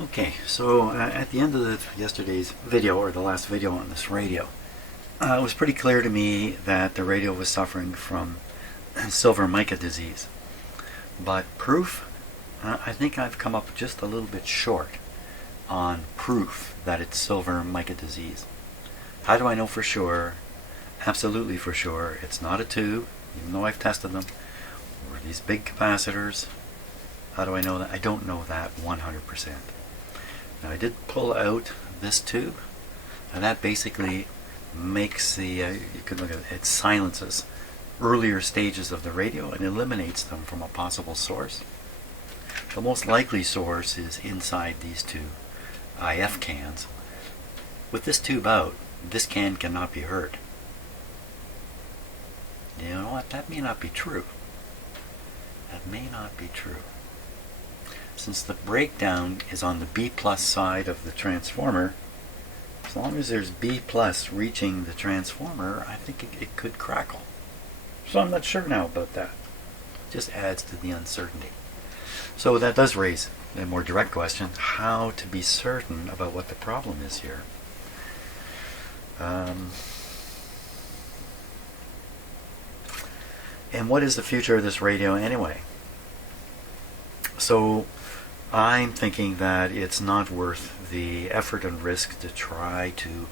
Okay, so at the end of yesterday's video, or the last video on this radio, it was pretty clear to me that the radio was suffering from silver mica disease. But proof, I think I've come up just a little bit short on proof that it's silver mica disease. How do I know for sure? Absolutely for sure, it's not a tube, even though I've tested them, or these big capacitors. How do I know that? I don't know that 100%. Now I did pull out this tube, and that basically makes the, you can look at it, it silences earlier stages of the radio and eliminates them from a possible source. The most likely source is inside these two IF cans. With this tube out, this can cannot be heard. You know what? That may not be true. That may not be true. Since the breakdown is on the B plus side of the transformer, as long as there's B plus reaching the transformer, I think it could crackle. So I'm not sure now about that. It just adds to the uncertainty. So that does raise a more direct question: how to be certain about what the problem is here? And what is the future of this radio anyway? So I'm thinking that it's not worth the effort and risk to try to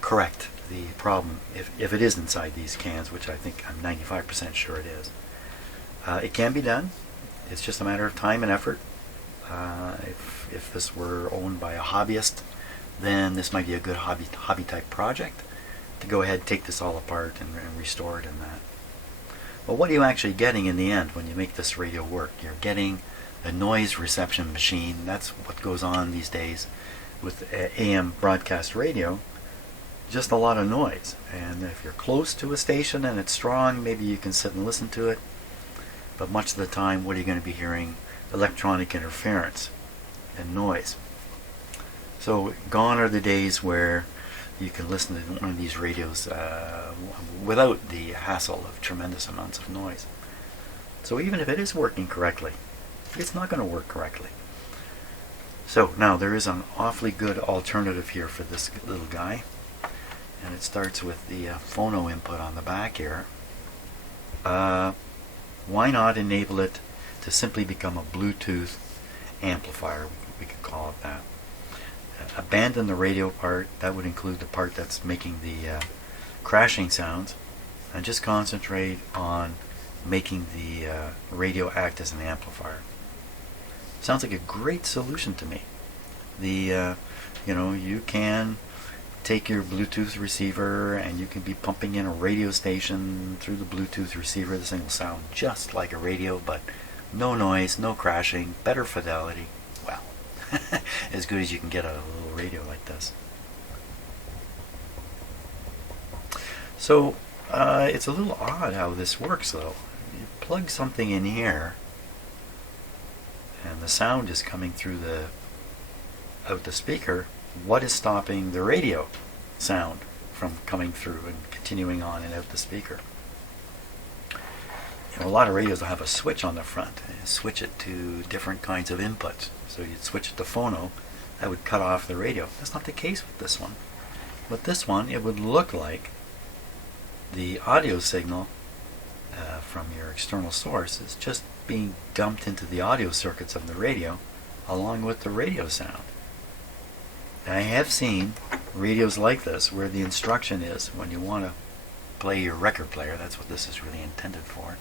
correct the problem if it is inside these cans, which I think I'm 95% sure it is. It can be done. It's just a matter of time and effort. If this were owned by a hobbyist, then this might be a good hobby type project to go ahead, take this all apart and restore it and that. But what are you actually getting in the end when you make this radio work? You're getting a noise reception machine. That's what goes on these days with AM broadcast radio. Just a lot of noise. And if you're close to a station and it's strong, maybe you can sit and listen to it. But much of the time, what are you going to be hearing? Electronic interference and noise. So gone are the days where you can listen to one of these radios without the hassle of tremendous amounts of noise. So even if it is working correctly, it's not going to work correctly. So now there is an awfully good alternative here for this little guy, and it starts with the phono input on the back here. Why not enable it to simply become a Bluetooth amplifier? We could call it that. Abandon the radio part. That would include the part that's making the crashing sounds, and just concentrate on making the radio act as an amplifier. Sounds like a great solution to me. You can take your Bluetooth receiver and you can be pumping in a radio station through the Bluetooth receiver. This thing will sound just like a radio, but no noise, no crashing, better fidelity. Well, as good as you can get out of a little radio like this. So it's a little odd how this works though. You plug something in here and the sound is coming through out the speaker. What is stopping the radio sound from coming through and continuing on and out the speaker? A lot of radios will have a switch on the front. You switch it to different kinds of inputs. So you'd switch it to phono, that would cut off the radio. That's not the case with this one. With this one, it would look like the audio signal from your external source is just being dumped into the audio circuits of the radio along with the radio sound. I have seen radios like this where the instruction is when you want to play your record player, that's what this is really intended for,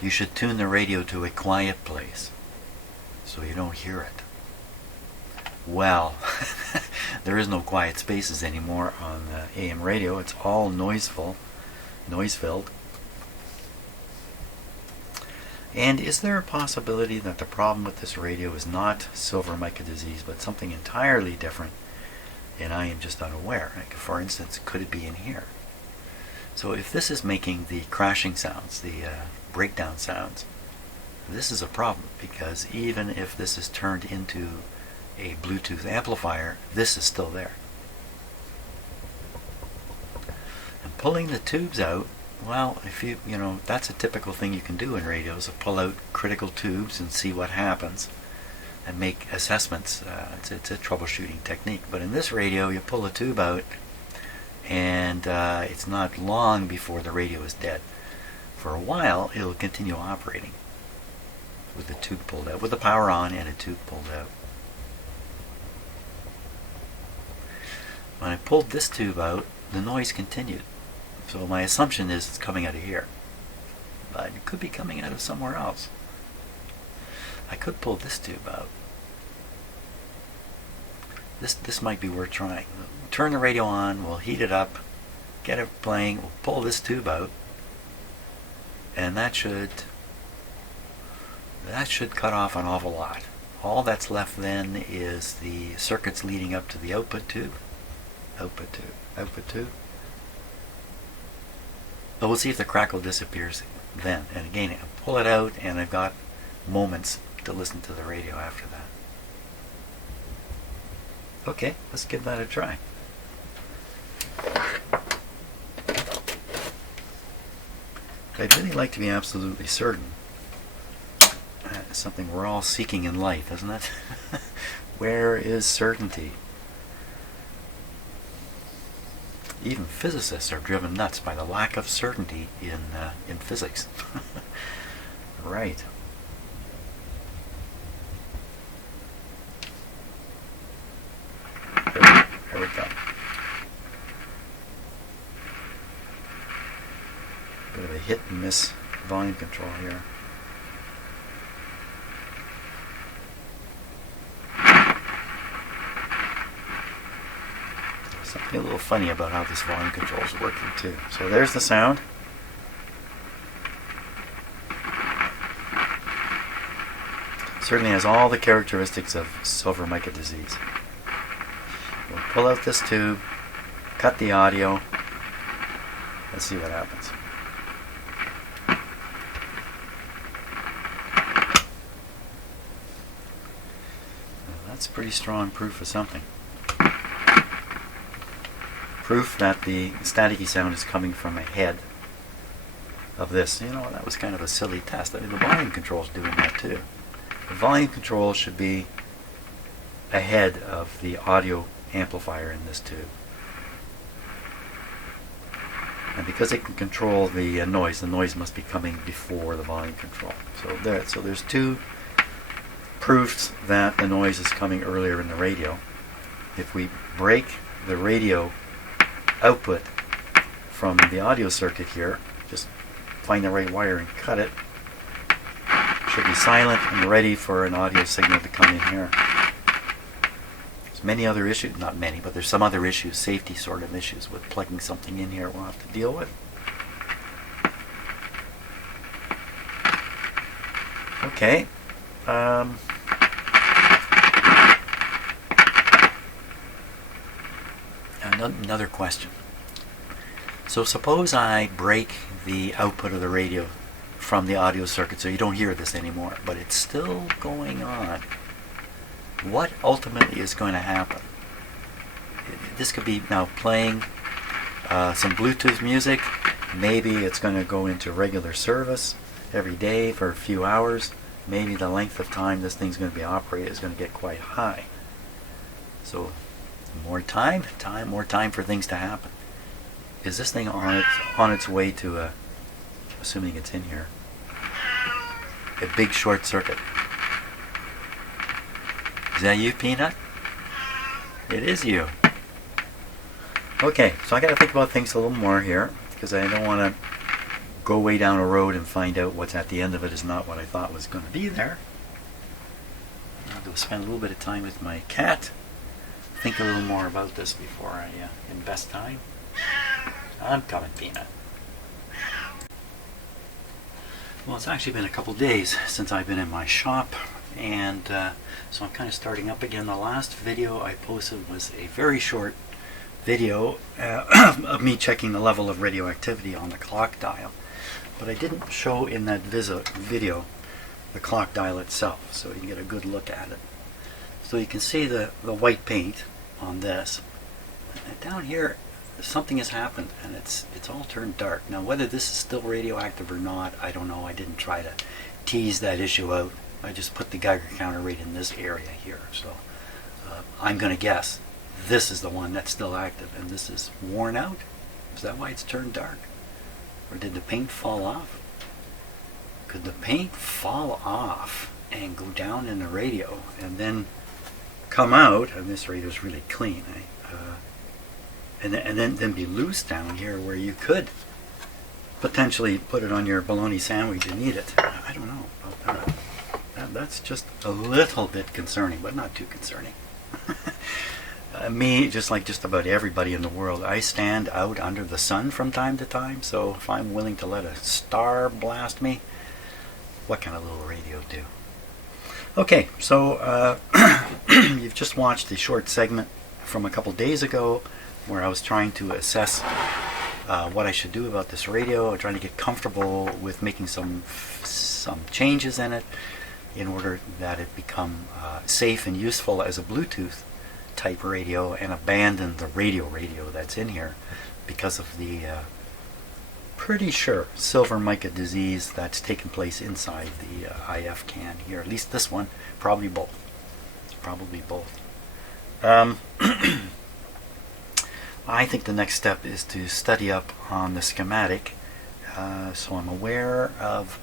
you should tune the radio to a quiet place so you don't hear it. Well, there is no quiet spaces anymore on the AM radio. It's all noise-filled. And is there a possibility that the problem with this radio is not silver mica disease, but something entirely different, and I am just unaware? Like, for instance, could it be in here? So if this is making the crashing sounds, the breakdown sounds, this is a problem, because even if this is turned into a Bluetooth amplifier, this is still there. And pulling the tubes out, well, if you that's a typical thing you can do in radios, pull out critical tubes and see what happens. and make assessments. It's a troubleshooting technique. But in this radio, you pull a tube out, and it's not long before the radio is dead. For a while, it'll continue operating with the tube pulled out, with the power on and a tube pulled out. When I pulled this tube out, the noise continued. So my assumption is it's coming out of here. But it could be coming out of somewhere else. I could pull this tube out. This might be worth trying. We'll turn the radio on, we'll heat it up, get it playing, we'll pull this tube out, and that should cut off an awful lot. All that's left then is the circuits leading up to the output tube. Output tube, output tube. But we'll see if the crackle disappears then. And again, I pull it out and I've got moments to listen to the radio after that. Okay, let's give that a try. I'd really like to be absolutely certain. That's something we're all seeking in life, isn't it? Where is certainty? Even physicists are driven nuts by the lack of certainty in physics. Right. There we go. Bit of a hit and miss volume control here. Something a little funny about how this volume control is working too. So there's the sound. Certainly has all the characteristics of silver mica disease. We'll pull out this tube, cut the audio. Let's see what happens. Well, that's pretty strong proof of something. Proof that the staticky sound is coming from ahead of this. You know, that was kind of a silly test. I mean, the volume control is doing that too. The volume control should be ahead of the audio amplifier in this tube. And because it can control the noise must be coming before the volume control. So there's two proofs that the noise is coming earlier in the radio. If we break the radio output from the audio circuit here, just find the right wire and cut it, should be silent and ready for an audio signal to come in here. There's many other issues, not many, but there's some other issues, safety sort of issues with plugging something in here we'll have to deal with. Okay. Another question. So suppose I break the output of the radio from the audio circuit so you don't hear this anymore, but it's still going on. What ultimately is going to happen? This could be now playing some Bluetooth music. Maybe it's going to go into regular service every day for a few hours. Maybe the length of time this thing's going to be operated is going to get quite high. So more time for things to happen. Is this thing on its way to assuming it's in here, a big short circuit? Is that you, Peanut? It is you. Okay, so I got to think about things a little more here, because I don't want to go way down a road and find out what's at the end of it is not what I thought was going to be there. I'm going to spend a little bit of time with my cat, think a little more about this before I invest time. I'm coming, Peanut. Well, it's actually been a couple days since I've been in my shop, and so I'm kind of starting up again. The last video I posted was a very short video of me checking the level of radioactivity on the clock dial, but I didn't show in that video the clock dial itself, so you can get a good look at it. So you can see the white paint on this, and down here something has happened and it's all turned dark. Now whether this is still radioactive or not, I don't know. I didn't try to tease that issue out I just put the Geiger counter right in this area here. So I'm going to guess this is the one that's still active, and this is worn out. Is that why it's turned dark? Or did the paint fall off? Could the paint fall off and go down in the radio and then come out, and this radio's really clean, and then be loose down here where you could potentially put it on your bologna sandwich and eat it? I don't know about that. That's just a little bit concerning, but not too concerning. Me, just like just about everybody in the world, I stand out under the sun from time to time, so if I'm willing to let a star blast me, what can a little radio do? Okay, so you've just watched the short segment from a couple days ago where I was trying to assess what I should do about this radio, trying to get comfortable with making some changes in it in order that it become safe and useful as a Bluetooth type radio, and abandon the radio that's in here because of the pretty sure silver mica disease that's taken place inside the IF can here. At least this one, probably both. Probably both. I think the next step is to study up on the schematic, so I'm aware of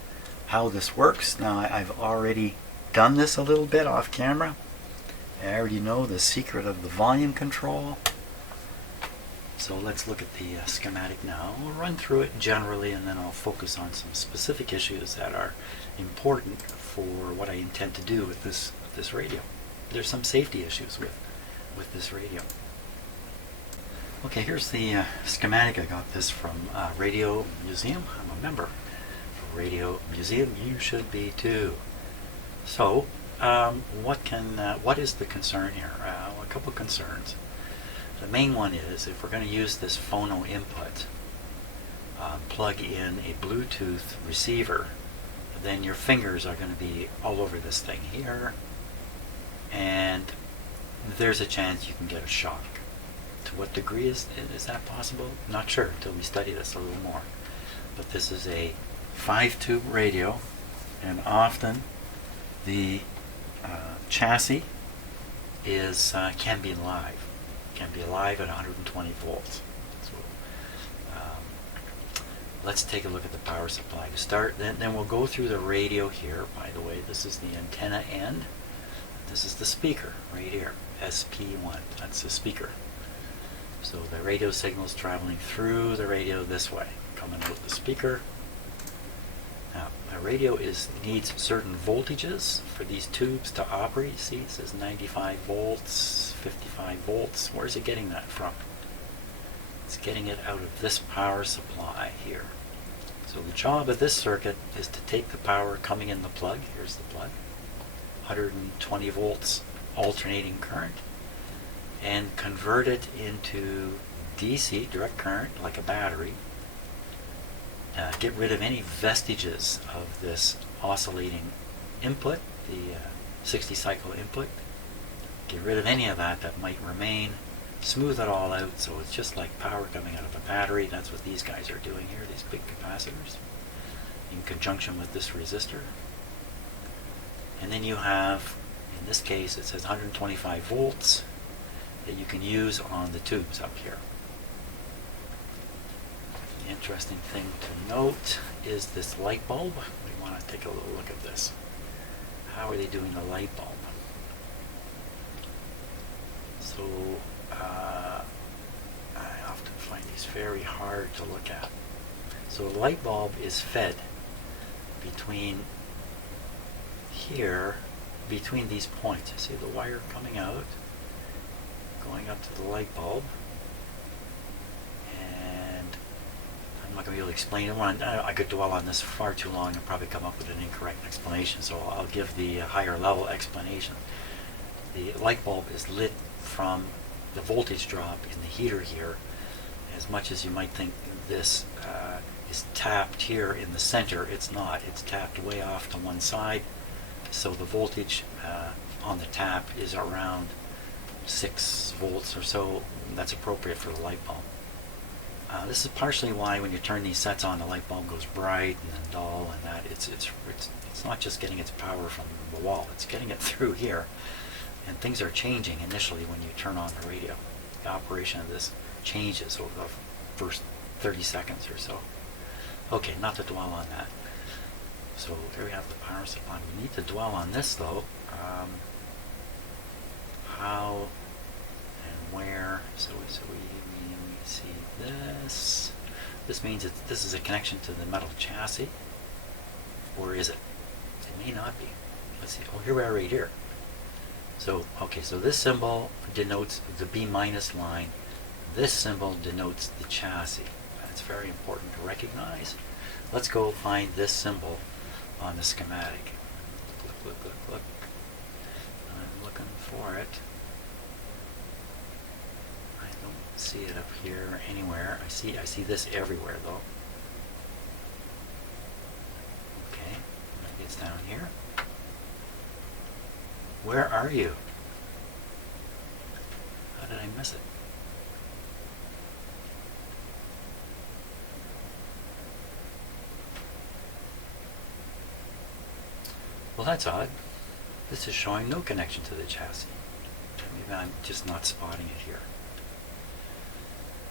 how this works. Now, I've already done this a little bit off camera. I already know the secret of the volume control. So let's look at the schematic now. We'll run through it generally, and then I'll focus on some specific issues that are important for what I intend to do with this radio. There's some safety issues with this radio. Okay, here's the schematic. I got this from Radio Museum. I'm a member of Radio Museum. You should be too. So, what is the concern here? A couple of concerns. The main one is, if we're going to use this phono input, plug in a Bluetooth receiver, then your fingers are going to be all over this thing here, and there's a chance you can get a shock. To what degree is that possible? Not sure until we study this a little more. But this is a 5-tube radio, and often the chassis can be live at 120 volts. So let's take a look at the power supply to start. Then we'll go through the radio here. By the way, this is the antenna end. This is the speaker right here, SP1. That's the speaker. So the radio signal is traveling through the radio this way, coming out the speaker. Now, a radio needs certain voltages for these tubes to operate. You see, it says 95 volts, 55 volts. Where's it getting that from? It's getting it out of this power supply here. So the job of this circuit is to take the power coming in the plug. Here's the plug. 120 volts alternating current, and convert it into DC, direct current, like a battery. Get rid of any vestiges of this oscillating input, the 60 cycle input. Get rid of any of that might remain. Smooth it all out so it's just like power coming out of a battery. That's what these guys are doing here, these big capacitors, in conjunction with this resistor. And then you have, in this case, it says 125 volts that you can use on the tubes up here. The interesting thing to note is this light bulb. We want to take a little look at this. How are they doing the light bulb? So I often find these very hard to look at. So the light bulb is fed between here, between these points. You see the wire coming out, going up to the light bulb, and I'm not going to be able to explain it. I could dwell on this far too long and probably come up with an incorrect explanation, so I'll give the higher level explanation. The light bulb is lit from the voltage drop in the heater here. As much as you might think this is tapped here in the center, it's not. It's tapped way off to one side, so the voltage on the tap is around 6 volts or so. That's appropriate for the light bulb. This is partially why when you turn these sets on, the light bulb goes bright and then dull, and that it's It's not just getting its power from the wall, it's getting it through here. And things are changing initially when you turn on the radio. The operation of this changes over the first 30 seconds or so. Okay, not to dwell on that. So here we have the power supply. We need to dwell on this though. How and where. So we see this. This means that this is a connection to the metal chassis. Or is it? It may not be. Let's see. Oh, here we are right here. So, okay, so this symbol denotes the B minus line. This symbol denotes the chassis. That's very important to recognize. Let's go find this symbol on the schematic. Look. I'm looking for it. I don't see it up here anywhere. I see this everywhere though. Okay, maybe it's down here. Where are you? How did I miss it? Well, that's odd. This is showing no connection to the chassis. Maybe I'm just not spotting it here.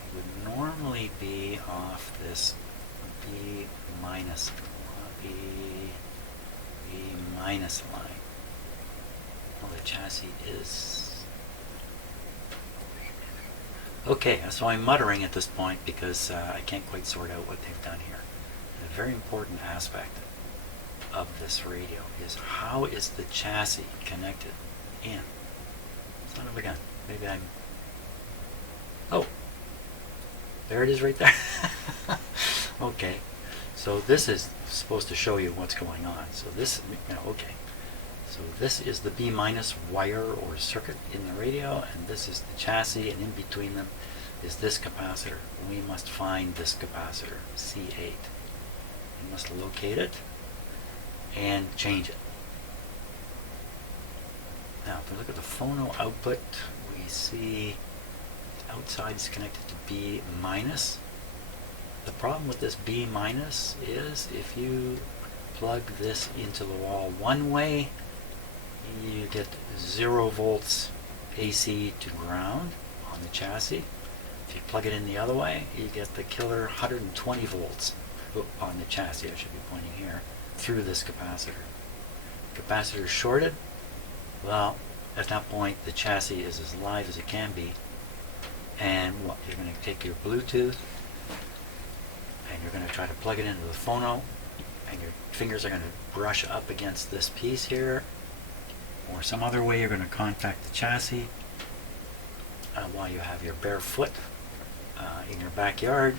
It would normally be off this B minus line. Well, the chassis is... Okay, so I'm muttering at this point because I can't quite sort out what they've done here. A very important aspect of this radio is how is the chassis connected in? Son of a gun. Maybe I'm... Oh! There it is right there. Okay. So this is supposed to show you what's going on. So this, okay. So this is the B minus wire or circuit in the radio, and this is the chassis, and in between them is this capacitor. We must find this capacitor, C8. We must locate it and change it. Now, if we look at the phono output, we see the outside is connected to B minus. The problem with this B minus is if you plug this into the wall one way, you get 0 volts AC to ground on the chassis. If you plug it in the other way, you get the killer 120 volts on the chassis, I should be pointing here, through this capacitor. Capacitor is shorted. Well, at that point the chassis is as live as it can be, and what, you're going to take your Bluetooth and you're going to try to plug it into the phono, and your fingers are going to brush up against this piece here, or some other way you're going to contact the chassis while you have your bare foot in your backyard,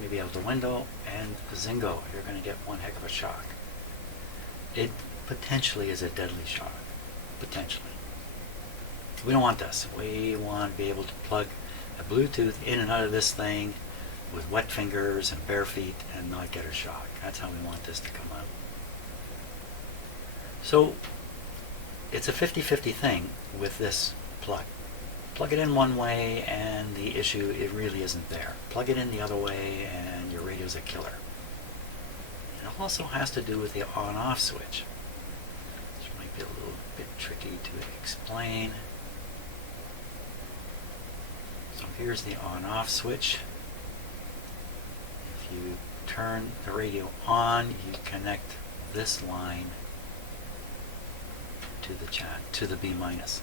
maybe out the window, and zingo, you're going to get one heck of a shock. It potentially is a deadly shock. Potentially. We don't want this. We want to be able to plug a Bluetooth in and out of this thing with wet fingers and bare feet and not get a shock. That's how we want this to come out. So it's a 50-50 thing with this plug. Plug it in one way and the issue, it really isn't there. Plug it in the other way and your radio's a killer. It also has to do with the on-off switch. This might be a little bit tricky to explain. So here's the on-off switch. If you turn the radio on, you connect this line to the B minus.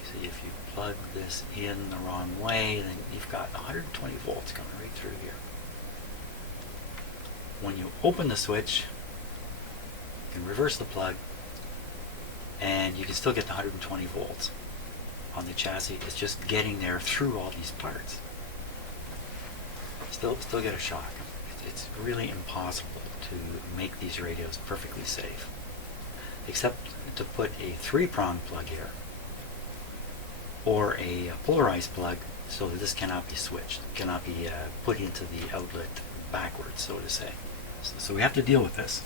You see, if you plug this in the wrong way, then you've got 120 volts coming right through here. When you open the switch, you can reverse the plug, and you can still get the 120 volts on the chassis. It's just getting there through all these parts. Still get a shock. It's really impossible to make these radios perfectly safe, except to put a 3-prong plug here, or a polarized plug, so that this cannot be switched, cannot be put into the outlet backwards, so to say. So we have to deal with this.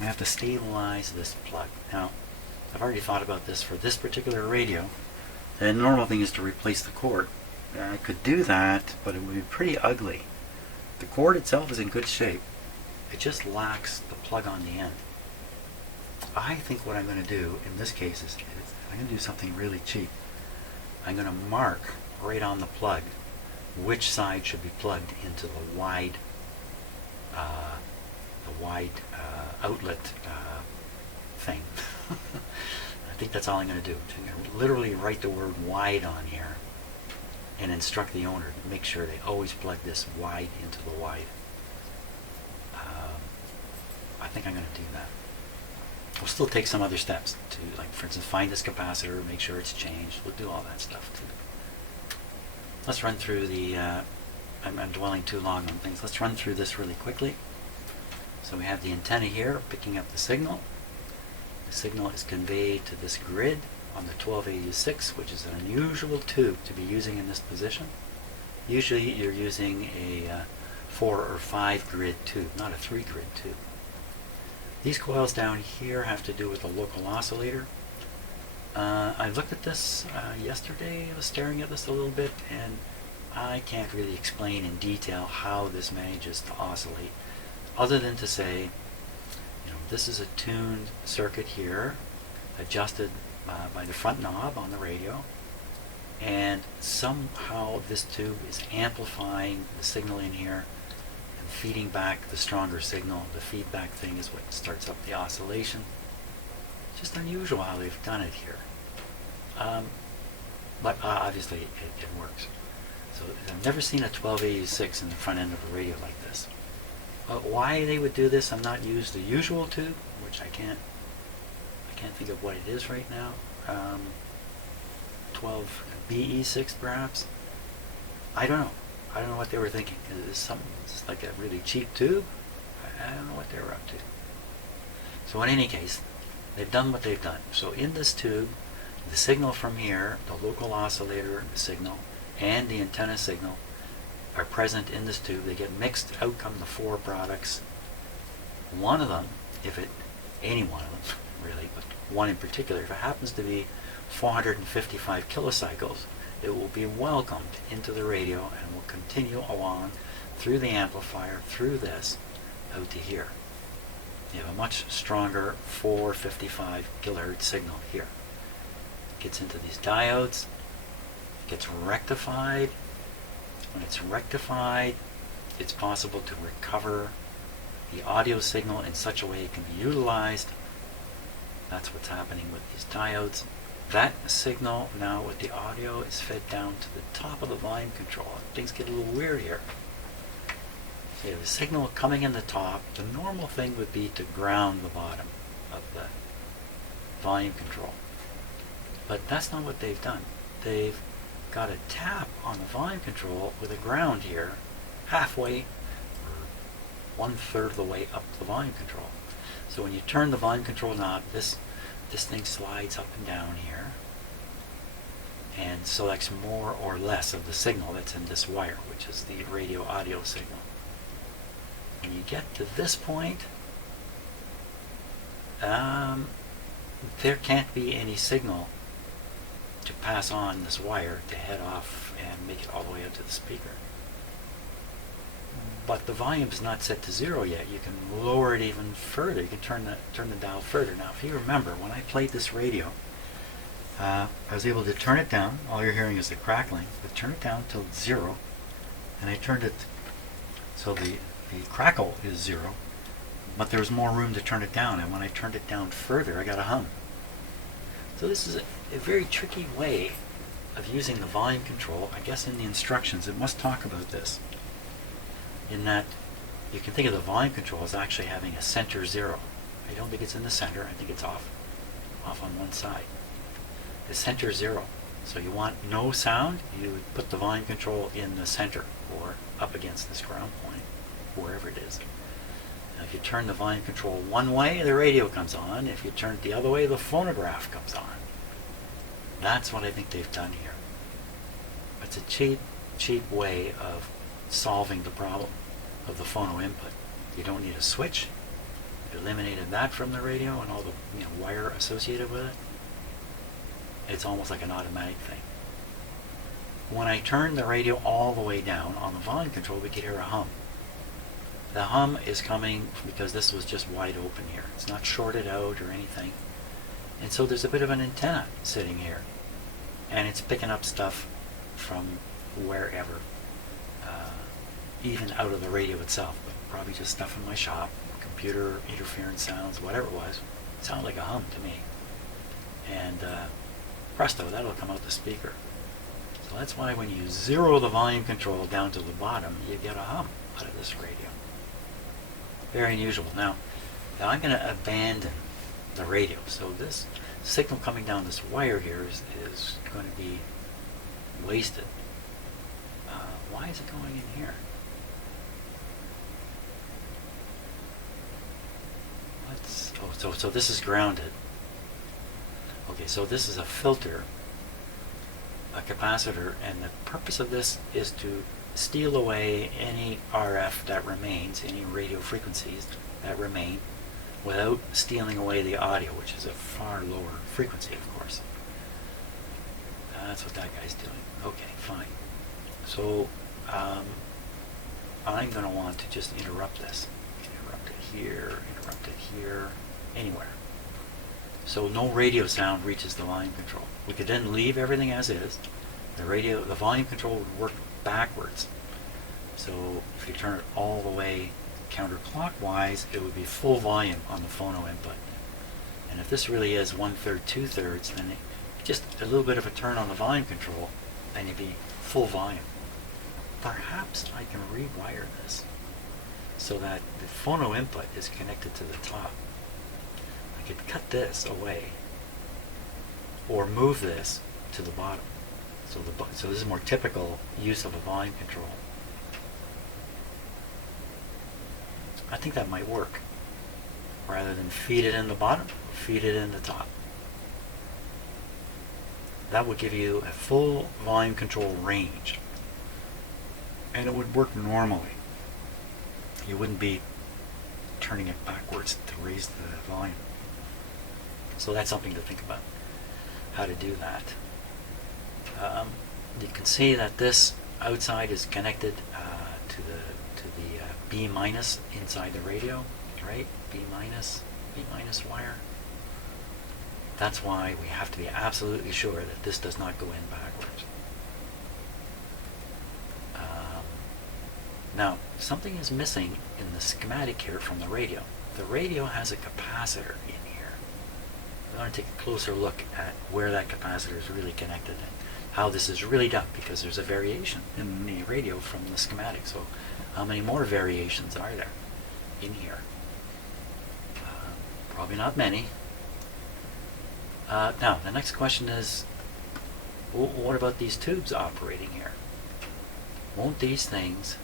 We have to stabilize this plug. Now, I've already thought about this for this particular radio. The normal thing is to replace the cord. I could do that, but it would be pretty ugly. The cord itself is in good shape, It just lacks the plug on the end. I think what I'm going to do in this case is I'm going to do something really cheap. I'm going to mark right on the plug which side should be plugged into the wide outlet thing. I think that's all I'm going to do. I'm going to literally write the word wide on here and instruct the owner to make sure they always plug this wide into the wide. I think I'm going to do that. We'll still take some other steps to, like, for instance, find this capacitor, make sure it's changed. We'll do all that stuff too. Let's run through the, I'm dwelling too long on things. Let's run through this really quickly. So we have the antenna here picking up the signal. The signal is conveyed to this grid on the 1286, which is an unusual tube to be using in this position. Usually you're using a 4 or 5 grid tube, not a 3 grid tube. These coils down here have to do with a local oscillator. I looked at this yesterday. I was staring at this a little bit, and I can't really explain in detail how this manages to oscillate, other than to say, this is a tuned circuit here, adjusted by the front knob on the radio, and somehow this tube is amplifying the signal in here and feeding back the stronger signal. The feedback thing is what starts up the oscillation. Just unusual how they've done it here. But obviously it works. So I've never seen a 1286 in the front end of a radio like this. Why they would do this, I'm not used the usual tube, which I can't think of what it is right now. 12BE6 perhaps. I don't know. I don't know what they were thinking. It's like a really cheap tube. I don't know what they were up to. So in any case, they've done what they've done. So in this tube, the signal from here, the local oscillator, the signal, and the antenna signal are present in this tube. They get mixed. Out come the 4 products. One of them, any one of them really, but one in particular, if it happens to be 455 kilocycles, it will be welcomed into the radio and will continue along through the amplifier, through this, out to here. You have a much stronger 455 kilohertz signal here. It gets into these diodes, gets rectified. When it's rectified, it's possible to recover the audio signal in such a way it can be utilized. That's what's happening with these diodes. That signal now with the audio is fed down to the top of the volume control. Things get a little weird here. So you have a signal coming in the top. The normal thing would be to ground the bottom of the volume control. But that's not what they've done. They've got a tap on the volume control with a ground here, halfway or 1/3 of the way up the volume control. So when you turn the volume control knob, this thing slides up and down here and selects more or less of the signal that's in this wire, which is the radio audio signal. When you get to this point, there can't be any signal to pass on this wire to head off and make it all the way out to the speaker. But the volume is not set to 0 yet. You can lower it even further. You can turn the dial further. Now, if you remember, when I played this radio, I was able to turn it down. All you're hearing is the crackling. But turn it down till 0, and I turned it so the crackle is 0, but there was more room to turn it down. And when I turned it down further, I got a hum. So this is a very tricky way of using the volume control. I guess in the instructions it must talk about this, in that you can think of the volume control as actually having a center 0. I don't think it's in the center. I think it's off on one side. The center 0. So you want no sound, you would put the volume control in the center or up against this ground point, wherever it is. Now, if you turn the volume control one way, the radio comes on. If you turn it the other way, the phonograph comes on. That's what I think they've done here. It's a cheap way of solving the problem of the phono input. You don't need a switch. You eliminated that from the radio and all the wire associated with it. It's almost like an automatic thing. When I turned the radio all the way down on the volume control, we could hear a hum. The hum is coming because this was just wide open here. It's not shorted out or anything. And so there's a bit of an antenna sitting here. And it's picking up stuff from wherever. Even out of the radio itself. But probably just stuff in my shop. Computer interference sounds, whatever it was. It sounded like a hum to me. And presto, that'll come out the speaker. So that's why when you zero the volume control down to the bottom, you get a hum out of this radio. Very unusual. Now I'm going to abandon the radio. So this signal coming down this wire here is going to be wasted. Why is it going in here? So this is grounded. Okay, so this is a filter, a capacitor, and the purpose of this is to steal away any RF that remains, any radio frequencies that remain, without stealing away the audio, which is a far lower frequency, of course. That's what that guy's doing. Okay, fine. So I'm going to want to just interrupt this. Interrupt it here, anywhere. So no radio sound reaches the volume control. We could then leave everything as is. The volume control would work backwards. So if you turn it all the way counterclockwise, it would be full volume on the phono input. And if this really is 1/3, 2/3, then just a little bit of a turn on the volume control, and you'd be full volume. Perhaps I can rewire this so that the phono input is connected to the top. I could cut this away or move this to the bottom. So this is more typical use of a volume control. I think that might work. Rather than feed it in the bottom, feed it in the top. That would give you a full volume control range. And it would work normally. You wouldn't be turning it backwards to raise the volume. So that's something to think about, how to do that. You can see that this outside is connected to the B minus inside the radio, right? B minus wire. That's why we have to be absolutely sure that this does not go in backwards. Now, something is missing in the schematic here from the radio. The radio has a capacitor in here. We're going to take a closer look at where that capacitor is really connected and how this is really done, because there's a variation in the radio from the schematic. So how many more variations are there in here? Probably not many. Now, the next question is, what about these tubes operating here? Won't these things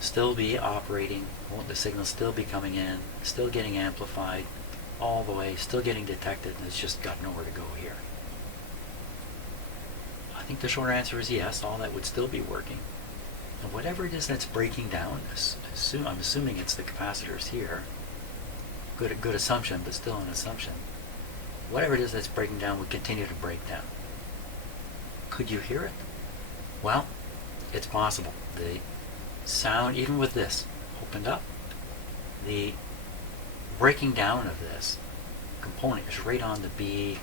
still be operating? Won't the signal still be coming in, still getting amplified all the way, still getting detected, and it's just got nowhere to go here? I think the short answer is yes, all that would still be working. And whatever it is that's breaking down, I'm assuming it's the capacitors here. Good assumption, but still an assumption. Whatever it is that's breaking down would continue to break down. Could you hear it? Well, it's possible. The sound, even with this opened up, the breaking down of this component is right on the B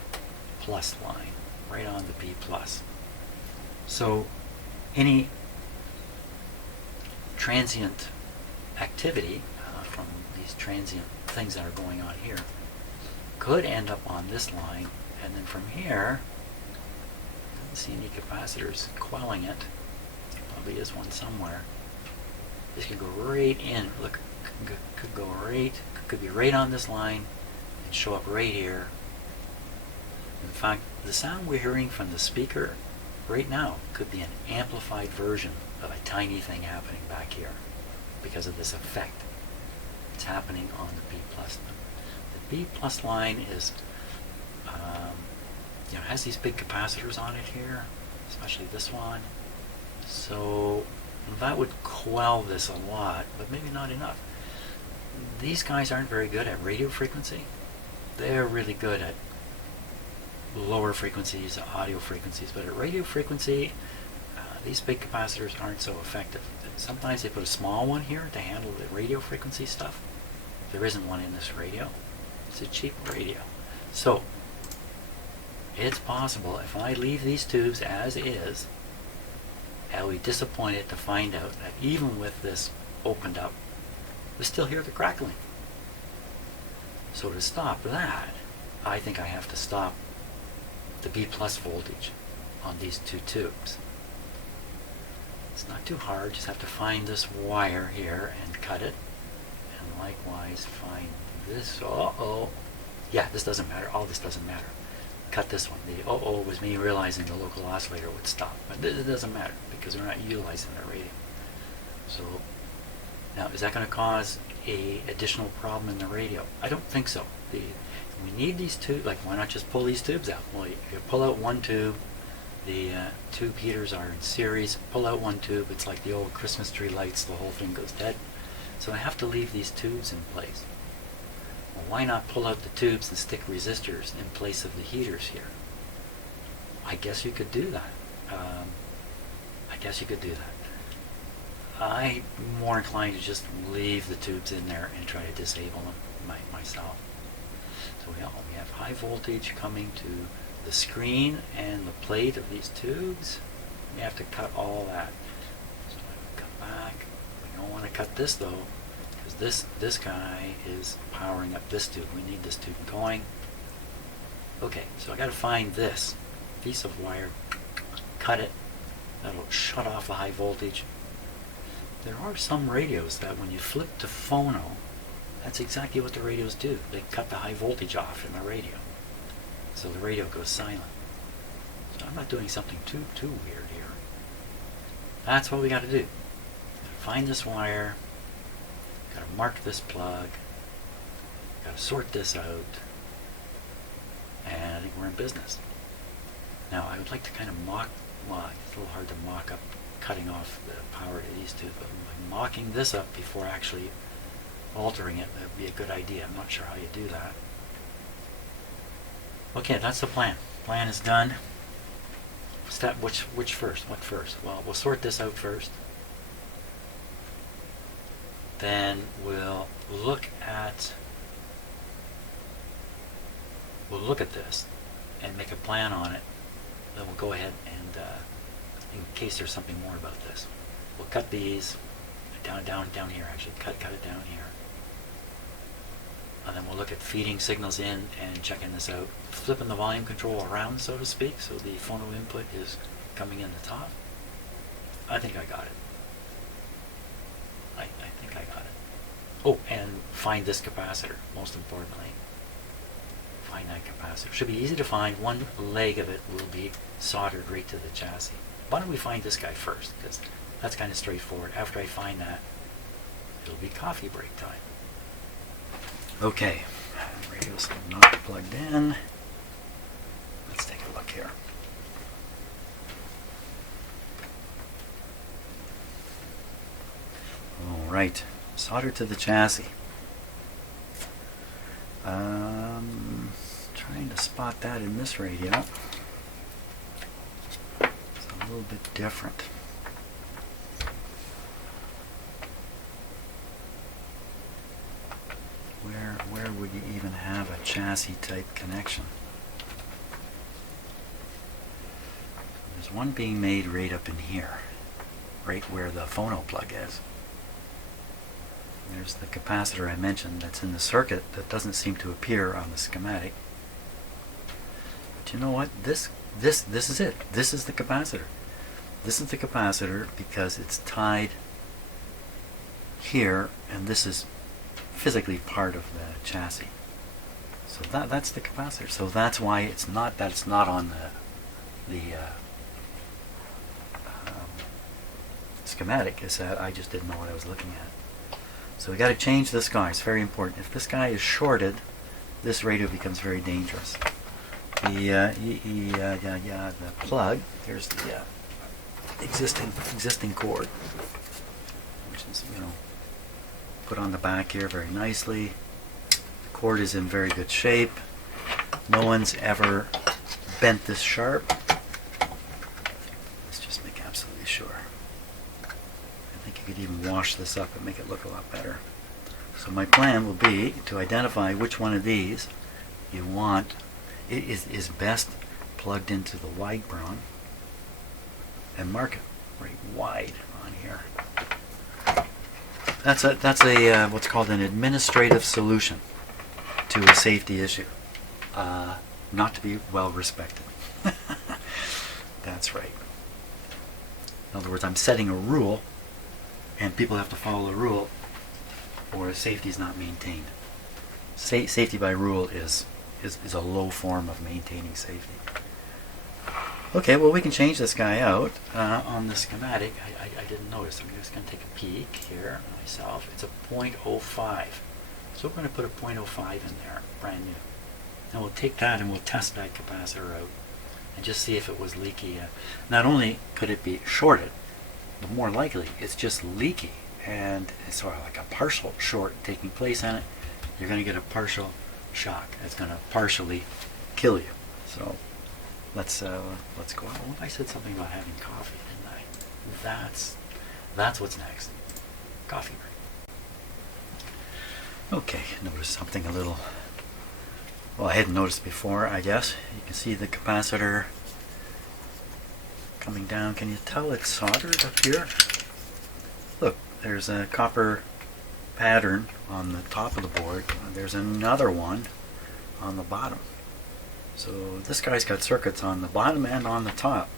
plus line, right on the B plus. So any transient activity from these transient things that are going on here could end up on this line, and then from here, I don't see any capacitors quelling it. There probably is one somewhere. This could go right in. Look, could be right on this line and show up right here. In fact, the sound we're hearing from the speaker right now could be an amplified version of a tiny thing happening back here because of this effect. It's happening on the B plus. The B plus line is, has these big capacitors on it here, especially this one. So that would quell this a lot, but maybe not enough. These guys aren't very good at radio frequency. They're really good at lower frequencies, audio frequencies, but at radio frequency, These big capacitors aren't so effective. Sometimes they put a small one here to handle the radio frequency stuff. There isn't one in this radio. It's a cheap radio. So, it's possible if I leave these tubes as is, I'll be disappointed to find out that even with this opened up, we still hear the crackling. So to stop that, I think I have to stop the B plus voltage on these two tubes. It's not too hard, just have to find this wire here and cut it, and likewise find this. Yeah, this doesn't matter. All this doesn't matter. Cut this one. The was me realizing the local oscillator would stop, but it doesn't matter because we're not utilizing the radio. So now, is that going to cause a additional problem in the radio? I don't think so. We need these tubes. Like, why not just pull these tubes out? Well, you pull out one tube. The tube heaters are in series. Pull out one tube. It's like the old Christmas tree lights. The whole thing goes dead. So I have to leave these tubes in place. Well, why not pull out the tubes and stick resistors in place of the heaters here? I guess you could do that. I'm more inclined to just leave the tubes in there and try to disable them myself. So we have high voltage coming to the screen and the plate of these tubes. We have to cut all that. So I come back. We don't want to cut this though, because this guy is powering up this tube. We need this tube going. Okay, so I got to find this piece of wire, cut it. That'll shut off the high voltage. There are some radios that when you flip to phono, that's exactly what the radios do. They cut the high voltage off in the radio. So the radio goes silent. So I'm not doing something too weird here. That's what we got to do. Find this wire. Got to mark this plug. Got to sort this out. And I think we're in business. Now I would like to kind of mock, well, it's a little hard to mock up cutting off the power to these two, but mocking this up before actually altering it would be a good idea. I'm not sure how you do that. Okay, that's the plan. Plan is done. Step, which first? What first? Well, we'll sort this out first. Then we'll look at this and make a plan on it. Then we'll go ahead and in case there's something more about this, we'll cut these down here. Actually, cut it down here, and then we'll look at feeding signals in and checking this out, flipping the volume control around, so to speak, so the phono input is coming in the top. I think I got it. I think I got it. Oh, and find this capacitor. Most importantly, find that capacitor. Should be easy to find. One leg of it will be soldered right to the chassis. Why don't we find this guy first? Because that's kind of straightforward. After I find that, it'll be coffee break time. Okay, radio's not plugged in. Let's take a look here. All right, solder to the chassis. Trying to spot that in this radio. It's a little bit different. Where would you even have a chassis type connection? There's one being made right up in here, right where the phono plug is. There's the capacitor I mentioned that's in the circuit that doesn't seem to appear on the schematic. But you know what? This is it. This is the capacitor. This is the capacitor because it's tied here, and this is physically part of the chassis. So that's the capacitor. So that's why it's not on the schematic, is that I just didn't know what I was looking at. So we got to change this guy. It's very important. If this guy is shorted, this radio becomes very dangerous. The plug. Here's the existing cord, which is put on the back here very nicely. The cord is in very good shape. No one's ever bent this sharp. Let's just make absolutely sure. even wash this up and make it look a lot better. So my plan will be to identify which one of these you want is best plugged into the wide brown and mark it right wide on here. That's a what's called an administrative solution to a safety issue. Not to be well respected. That's right. In other words, I'm setting a rule, and people have to follow the rule, or safety is not maintained. Safety by rule is a low form of maintaining safety. Okay, well, we can change this guy out on the schematic. I didn't notice. I'm just going to take a peek here myself. It's a 0.05. So we're going to put a 0.05 in there, brand new. And we'll take that and we'll test that capacitor out and just see if it was leaky. Not only could it be shorted, but more likely it's just leaky. And it's sort of like a partial short taking place in it. You're going to get a partial shock. It's going to partially kill you. So let's go on. Oh, I said something about having coffee, didn't I? That's what's next. Coffee break. Okay, notice something a little, well, I hadn't noticed before, I guess. You can see the capacitor coming down. Can you tell it's soldered up here? Look, there's a copper pattern on the top of the board. There's another one on the bottom. So this guy's got circuits on the bottom and on the top.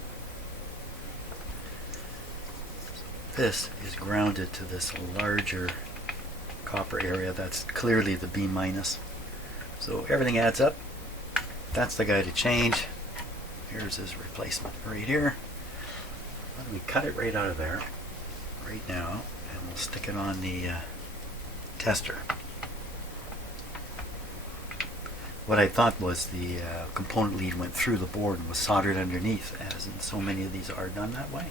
This is grounded to this larger copper area. That's clearly the B minus. So everything adds up. That's the guy to change. Here's his replacement right here. Why don't we cut it right out of there right now, and we'll stick it on the tester. What I thought was the component lead went through the board and was soldered underneath, as in so many of these are done that way.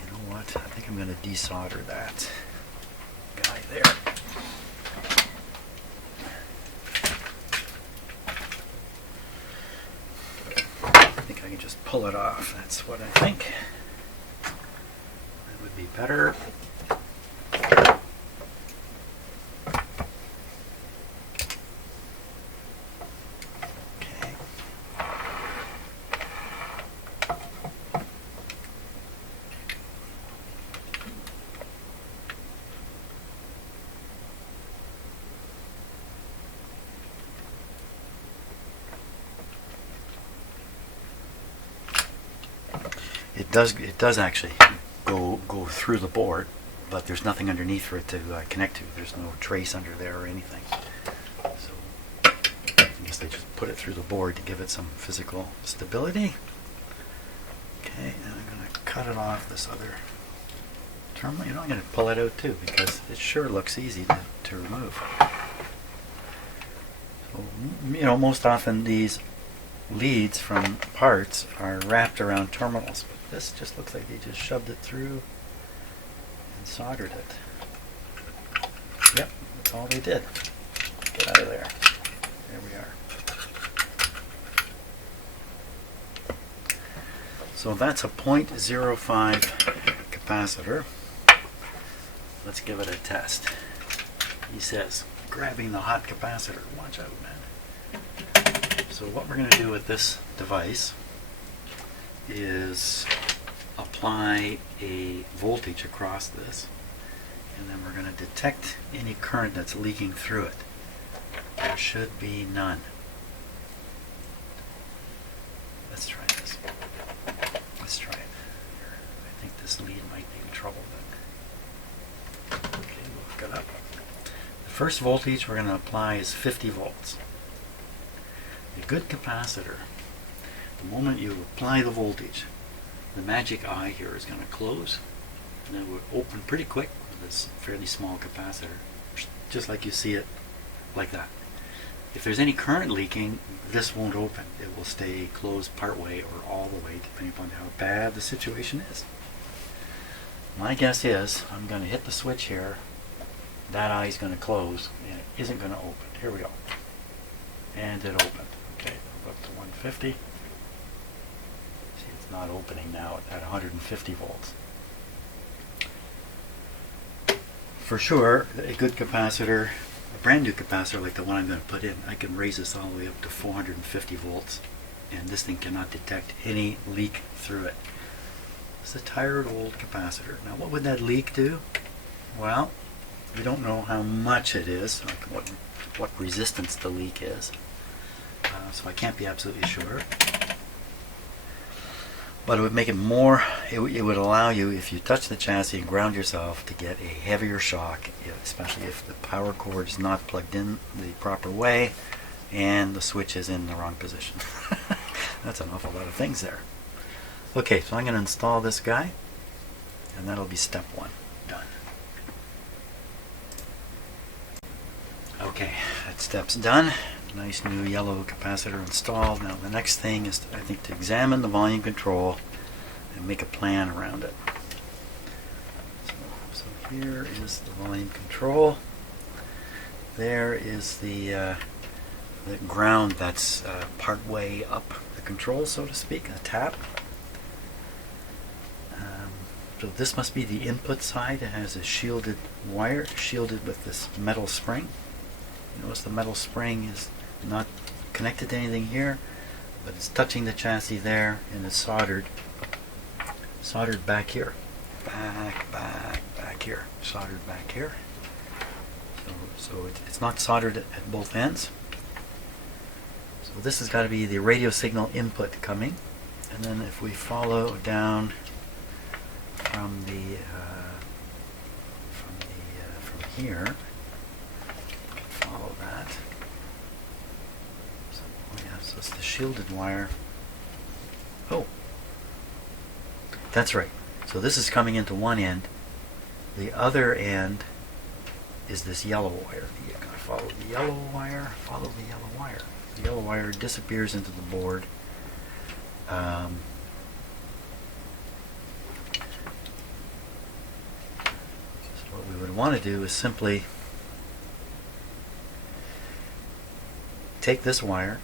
You know what? I think I'm going to desolder that guy there. I think I can just pull it off. That's what I think. That would be better. It does actually go through the board, but there's nothing underneath for it to connect to. There's no trace under there or anything. So I guess they just put it through the board to give it some physical stability. Okay, and I'm going to cut it off this other terminal. You know, I'm going to pull it out too because it sure looks easy to remove. So, you know, most often these leads from parts are wrapped around terminals, but this just looks like they just shoved it through and soldered it. Yep, that's all they did. Get out of there. There we are. So that's a 0.05 capacitor. Let's give it a test. He says, grabbing the hot capacitor. Watch out, man. So what we're going to do with this device is apply a voltage across this, and then we're going to detect any current that's leaking through it. There should be none. Let's try this. Let's try it. Here. I think this lead might be in trouble. But okay, we'll hook it up. The first voltage we're going to apply is 50 volts. A good capacitor, the moment you apply the voltage, the magic eye here is going to close, and then it will open pretty quick with this fairly small capacitor, just like you see it, like that. If there's any current leaking, this won't open. It will stay closed part way or all the way, depending upon how bad the situation is. My guess is I'm going to hit the switch here, that eye is going to close, and it isn't going to open. Here we go. And it opened. Okay, up to 150. See, it's not opening now at 150 volts. for sure, a good capacitor, a brand new capacitor like the one I'm going to put in, I can raise this all the way up to 450 volts, and this thing cannot detect any leak through it. It's a tired old capacitor. Now what would that leak do? Well, we don't know how much it is, like what resistance the leak is, so I can't be absolutely sure. But it would make it more, it would allow you, if you touch the chassis and ground yourself, to get a heavier shock, especially if the power cord is not plugged in the proper way and the switch is in the wrong position. That's an awful lot of things there. Okay, so I'm going to install this guy, and that'll be step one. Done. Okay, that step's done. Nice new yellow capacitor installed. Now the next thing is, I think, to examine the volume control and make a plan around it. So here is the volume control. There is the ground that's part way up the control, so to speak, a tap. So this must be the input side. It has a shielded wire, shielded with this metal spring. You notice the metal spring is not connected to anything here, but it's touching the chassis there, and it's soldered back here, back here, soldered back here. So it's not soldered at both ends. So this has got to be the radio signal input coming, and then if we follow down from here, we can follow that. So it's the shielded wire. Oh, that's right. So this is coming into one end. The other end is this yellow wire. You're going to follow the yellow wire, follow the yellow wire. The yellow wire disappears into the board. So what we would want to do is simply take this wire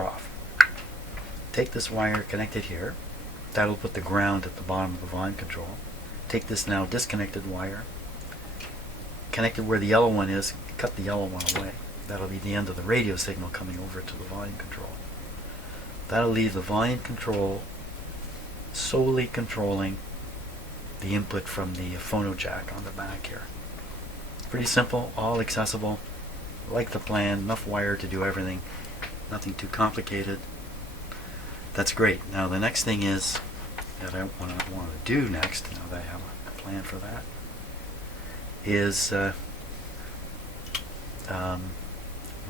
off. Take this wire connected here. That'll put the ground at the bottom of the volume control. Take this now disconnected wire, connect it where the yellow one is, cut the yellow one away. That'll be the end of the radio signal coming over to the volume control. That'll leave the volume control solely controlling the input from the phono jack on the back here. Pretty simple, all accessible, like the plan, enough wire to do everything, nothing too complicated. That's great. Now the next thing is that I want to do next, now that I have a plan for that, is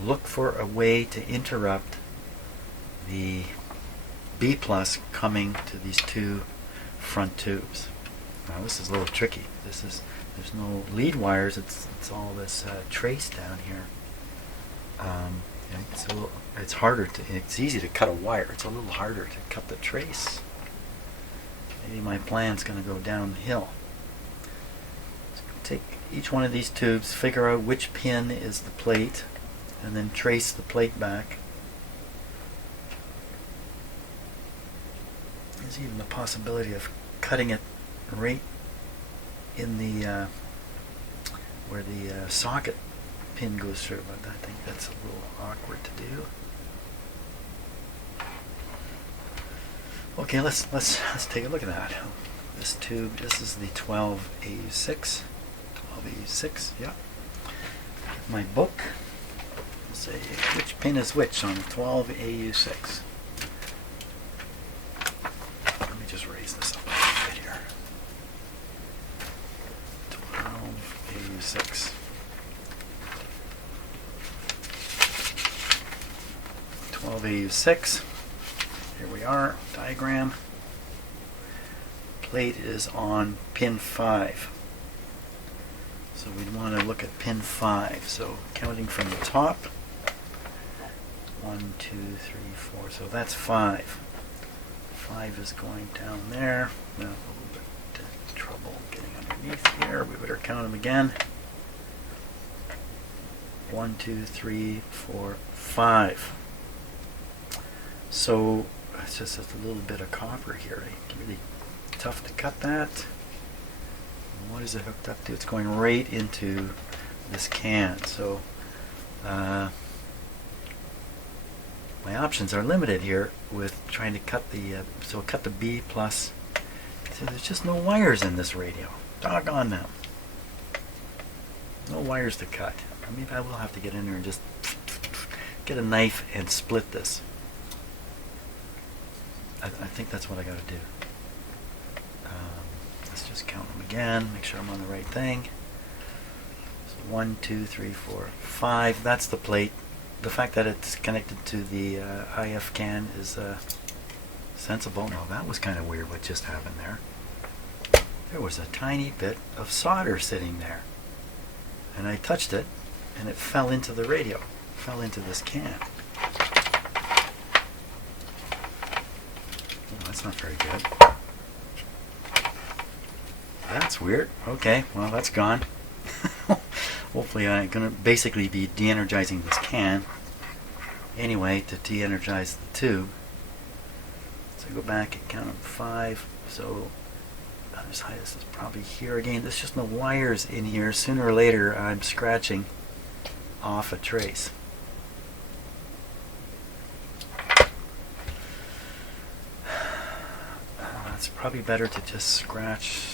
look for a way to interrupt the B plus coming to these two front tubes. Now this is a little tricky. There's no lead wires. It's all this trace down here. It's harder to. It's easy to cut a wire. It's a little harder to cut the trace. Maybe my plan's going to go downhill. So take each one of these tubes, figure out which pin is the plate, and then trace the plate back. There's even the possibility of cutting it right in the where the socket pin goes through, but I think that's a little awkward to do. Okay, let's take a look at that. This tube, this is the 12AU6. 12AU6, yeah. My book. Let's say which pin is which on the 12AU6. Let me just raise this up a bit here. 12AU6. 12AU6. Here we are, diagram. Plate is on pin 5. So we'd want to look at pin 5. So counting from the top, 1, 2, 3, 4. So that's 5. 5 is going down there. Now, a little bit trouble getting underneath here. We better count them again. 1, 2, 3, 4, 5. So it's just a little bit of copper here. It's really tough to cut that. what is it hooked up to? It's going right into this can. So my options are limited here with trying to cut the cut the B plus. See, there's just no wires in this radio. Doggone them. No wires to cut. Maybe I will have to get in there and just get a knife and split this. I think that's what I got to do. Let's just count them again. Make sure I'm on the right thing. So 1, 2, 3, 4, 5. That's the plate. The fact that it's connected to the IF can is sensible. No, that was kind of weird what just happened there. There was a tiny bit of solder sitting there. And I touched it, and it fell into the radio. Fell into this can. Oh, that's not very good. That's weird. Okay, well, that's gone. Hopefully I'm going to basically be de-energizing this can anyway to de-energize the tube. So go back and count up 5. So other side, this is probably here again. There's just no wires in here. Sooner or later I'm scratching off a trace. It's probably better to just scratch.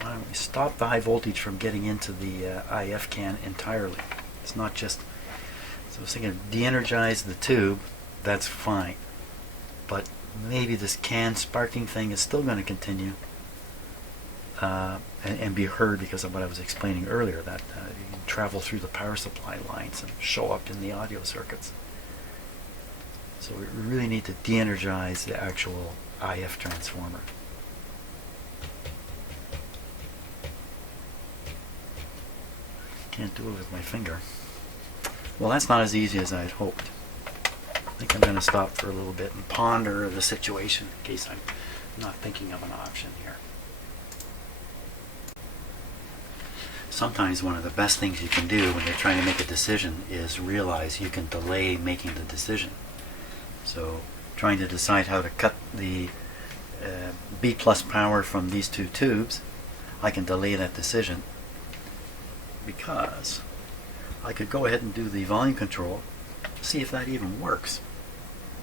Why don't we stop the high voltage from getting into the IF can entirely? It's not just. So I was thinking de-energize the tube. That's fine, but maybe this can sparking thing is still going to continue and be heard because of what I was explaining earlier, that you can travel through the power supply lines and show up in the audio circuits. So we really need to de-energize the actual IF transformer. Can't do it with my finger. Well, that's not as easy as I'd hoped. I think I'm going to stop for a little bit and ponder the situation in case I'm not thinking of an option here. Sometimes one of the best things you can do when you're trying to make a decision is realize you can delay making the decision. So trying to decide how to cut the B plus power from these two tubes, I can delay that decision because I could go ahead and do the volume control, see if that even works.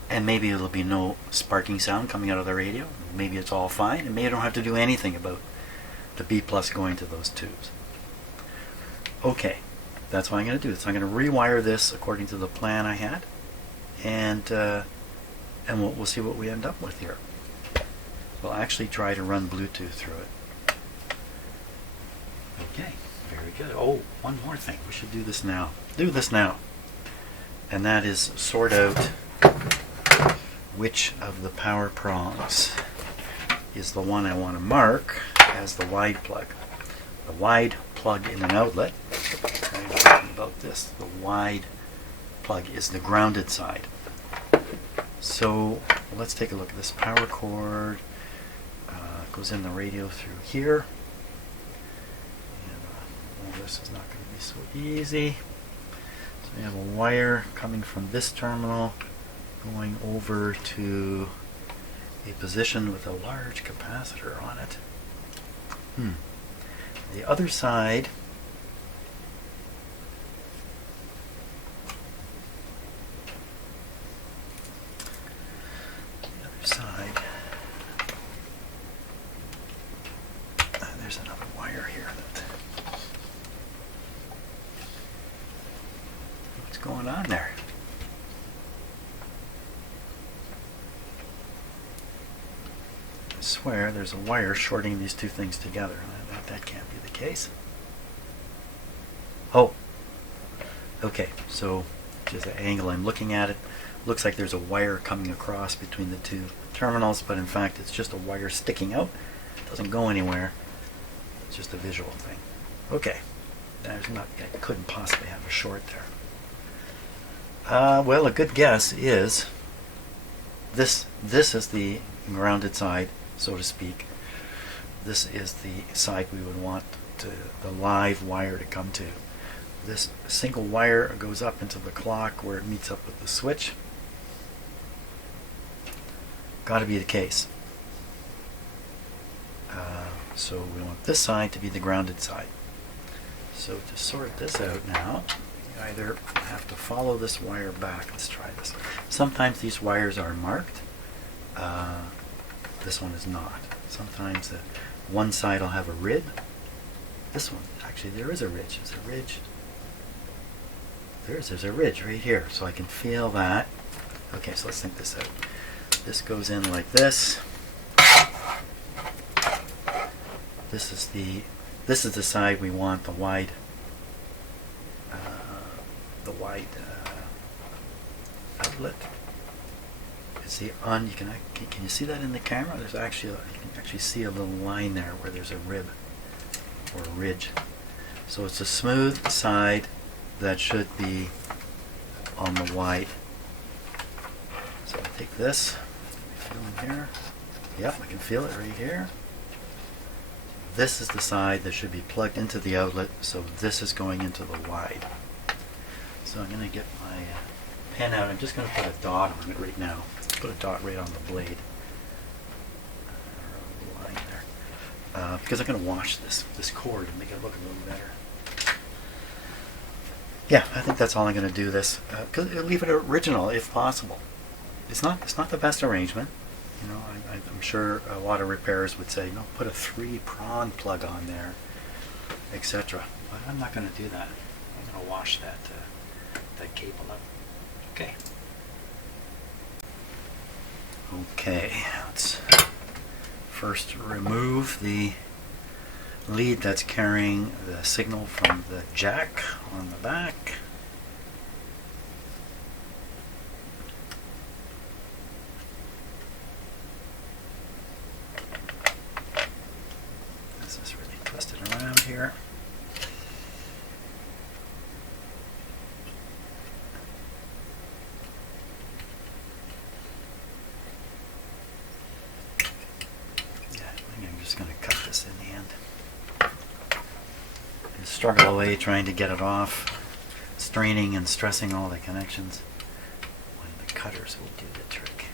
And maybe there'll be no sparking sound coming out of the radio. Maybe it's all fine, and maybe I don't have to do anything about the B plus going to those tubes. Okay, that's what I'm going to do. So I'm going to rewire this according to the plan I had, and we'll see what we end up with here. We'll actually try to run Bluetooth through it. Okay, very good. Oh, one more thing. We should do this now. Do this now. And that is sort out which of the power prongs is the one I want to mark as the wide plug. The wide plug in an outlet. I'm talking about this. The wide plug is the grounded side. So let's take a look at this power cord. Goes in the radio through here. And well, this is not going to be so easy. So we have a wire coming from this terminal going over to a position with a large capacitor on it. The other side there's another wire here. What's going on there? I swear there's a wire shorting these two things together. That can't be the case. Oh, okay, so just the angle I'm looking at it, looks like there's a wire coming across between the two terminals, but in fact it's just a wire sticking out. It doesn't go anywhere. It's just a visual thing. Okay, there's not, I couldn't possibly have a short there. Well, a good guess is this is the grounded side, so to speak. This is the side we would want the live wire to come to. This single wire goes up into the clock where it meets up with the switch. Got to be the case. So we want this side to be the grounded side. So to sort this out now, you either have to follow this wire back. Let's try this. Sometimes these wires are marked. This one is not. Sometimes one side will have a rib. This one, actually, there is a ridge. There's a ridge. There's a ridge right here, so I can feel that. Okay, so let's think this out. This goes in like this. This is the side we want the wide outlet. See on, can you see that in the camera? There's actually you can actually see a little line there where there's a rib or a ridge. So it's a smooth side that should be on the wide. So I take this, feel in here. Yep, I can feel it right here. This is the side that should be plugged into the outlet, so this is going into the wide. So I'm going to get my pen out. I'm just going to put a dot on it right now. Put a dot right on the blade. Line there. Because I'm going to wash this cord and make it look a little better. Yeah, I think that's all I'm going to do this. Leave it original if possible. It's not the best arrangement. You know, I'm sure a lot of repairers would say, no, put a 3-prong plug on there, etc. But I'm not going to do that. I'm going to wash that cable up. Okay. Okay, let's first remove the lead that's carrying the signal from the jack on the back. This is really twisted around here. Going to cut this in the end. And struggle away trying to get it off, straining and stressing all the connections when the cutters will do the trick.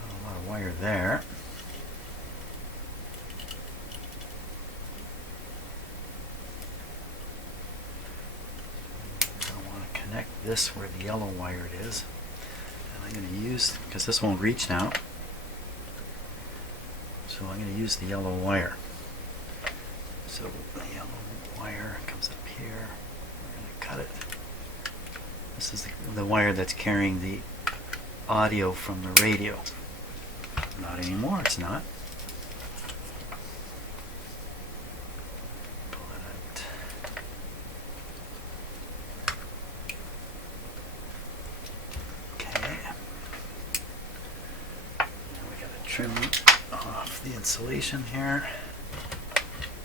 A lot of wire there. I want to connect this where the yellow wire is. I'm going to use, because this won't reach now, so I'm going to use the yellow wire. So the yellow wire comes up here. We're going to cut it. This is the wire that's carrying the audio from the radio. Not anymore, it's not. Pull it out. Trim off the insulation here.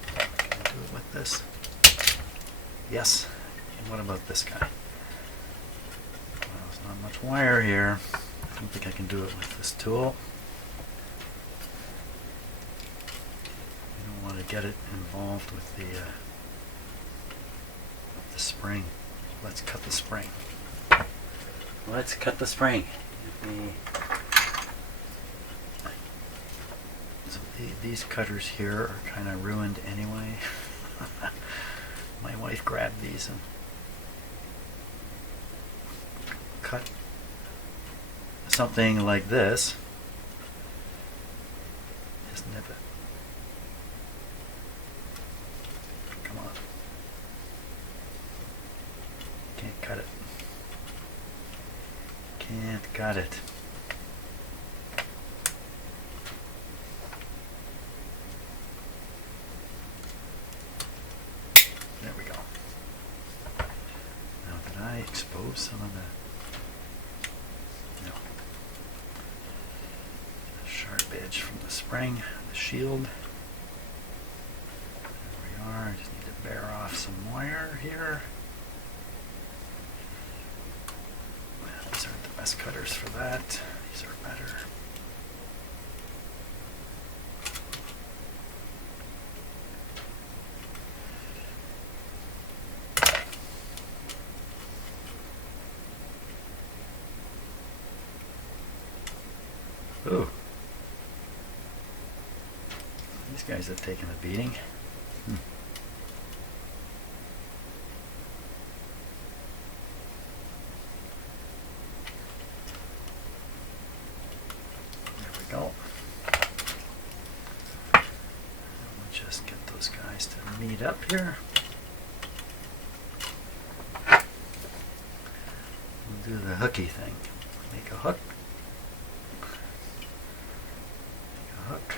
Can I do it with this? Yes. And what about this guy? Well, there's not much wire here. I don't think I can do it with this tool. I don't want to get it involved with the spring. Let's cut the spring. Let's cut the spring. These cutters here are kind of ruined anyway. My wife grabbed these and cut something like this. Just nip it. Come on. Can't cut it. Can't cut it. There we go. Now did I expose some of the sharp edge from the spring, the shield? There we are. I just need to bear off some wire here. Well, these aren't the best cutters for that. These are better. guys have taken a beating. There we go. We'll just get those guys to meet up here. We'll do the hooky thing. Make a hook. Make a hook.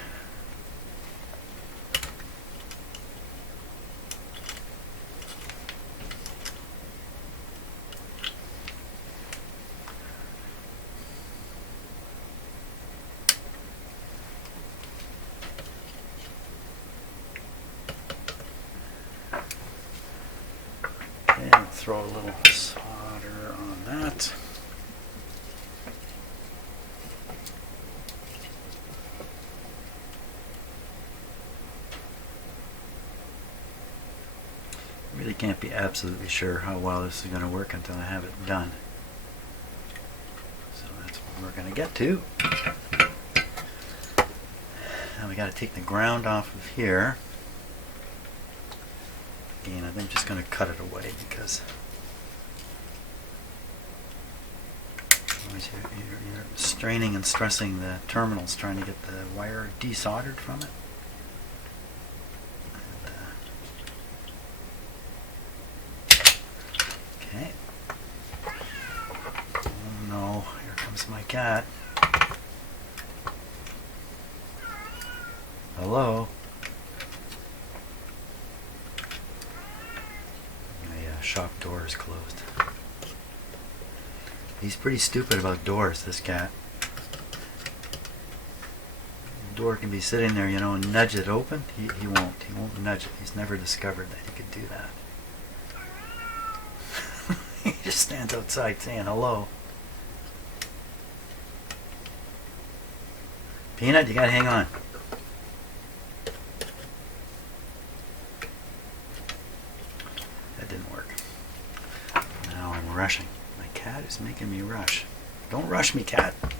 And throw a little solder on that. Really can't be absolutely sure how well this is going to work until I have it done. So that's what we're going to get to. Now we got to take the ground off of here. And I'm just going to cut it away because otherwise you're straining and stressing the terminals trying to get the wire desoldered from it. Okay. Oh no, here comes my cat. Hello? Shop door is closed. He's pretty stupid about doors, this cat. The door can be sitting there, you know, and nudge it open. He won't. He won't nudge it. He's never discovered that he could do that. He just stands outside saying hello. Peanut, you gotta hang on. That didn't work. Now I'm rushing. My cat is making me rush. Don't rush me, cat. We're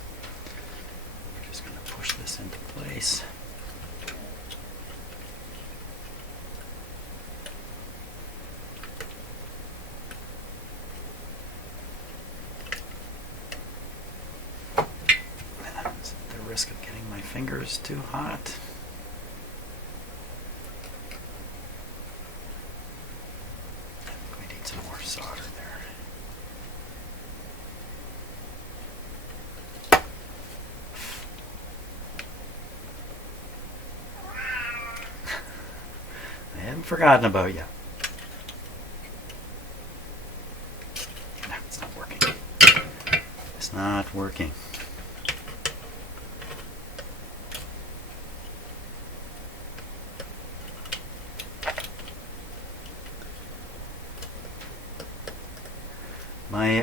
just going to push this into place. Is at the risk of getting my fingers too hot. Some more solder there. I haven't forgotten about you. No, it's not working. It's not working.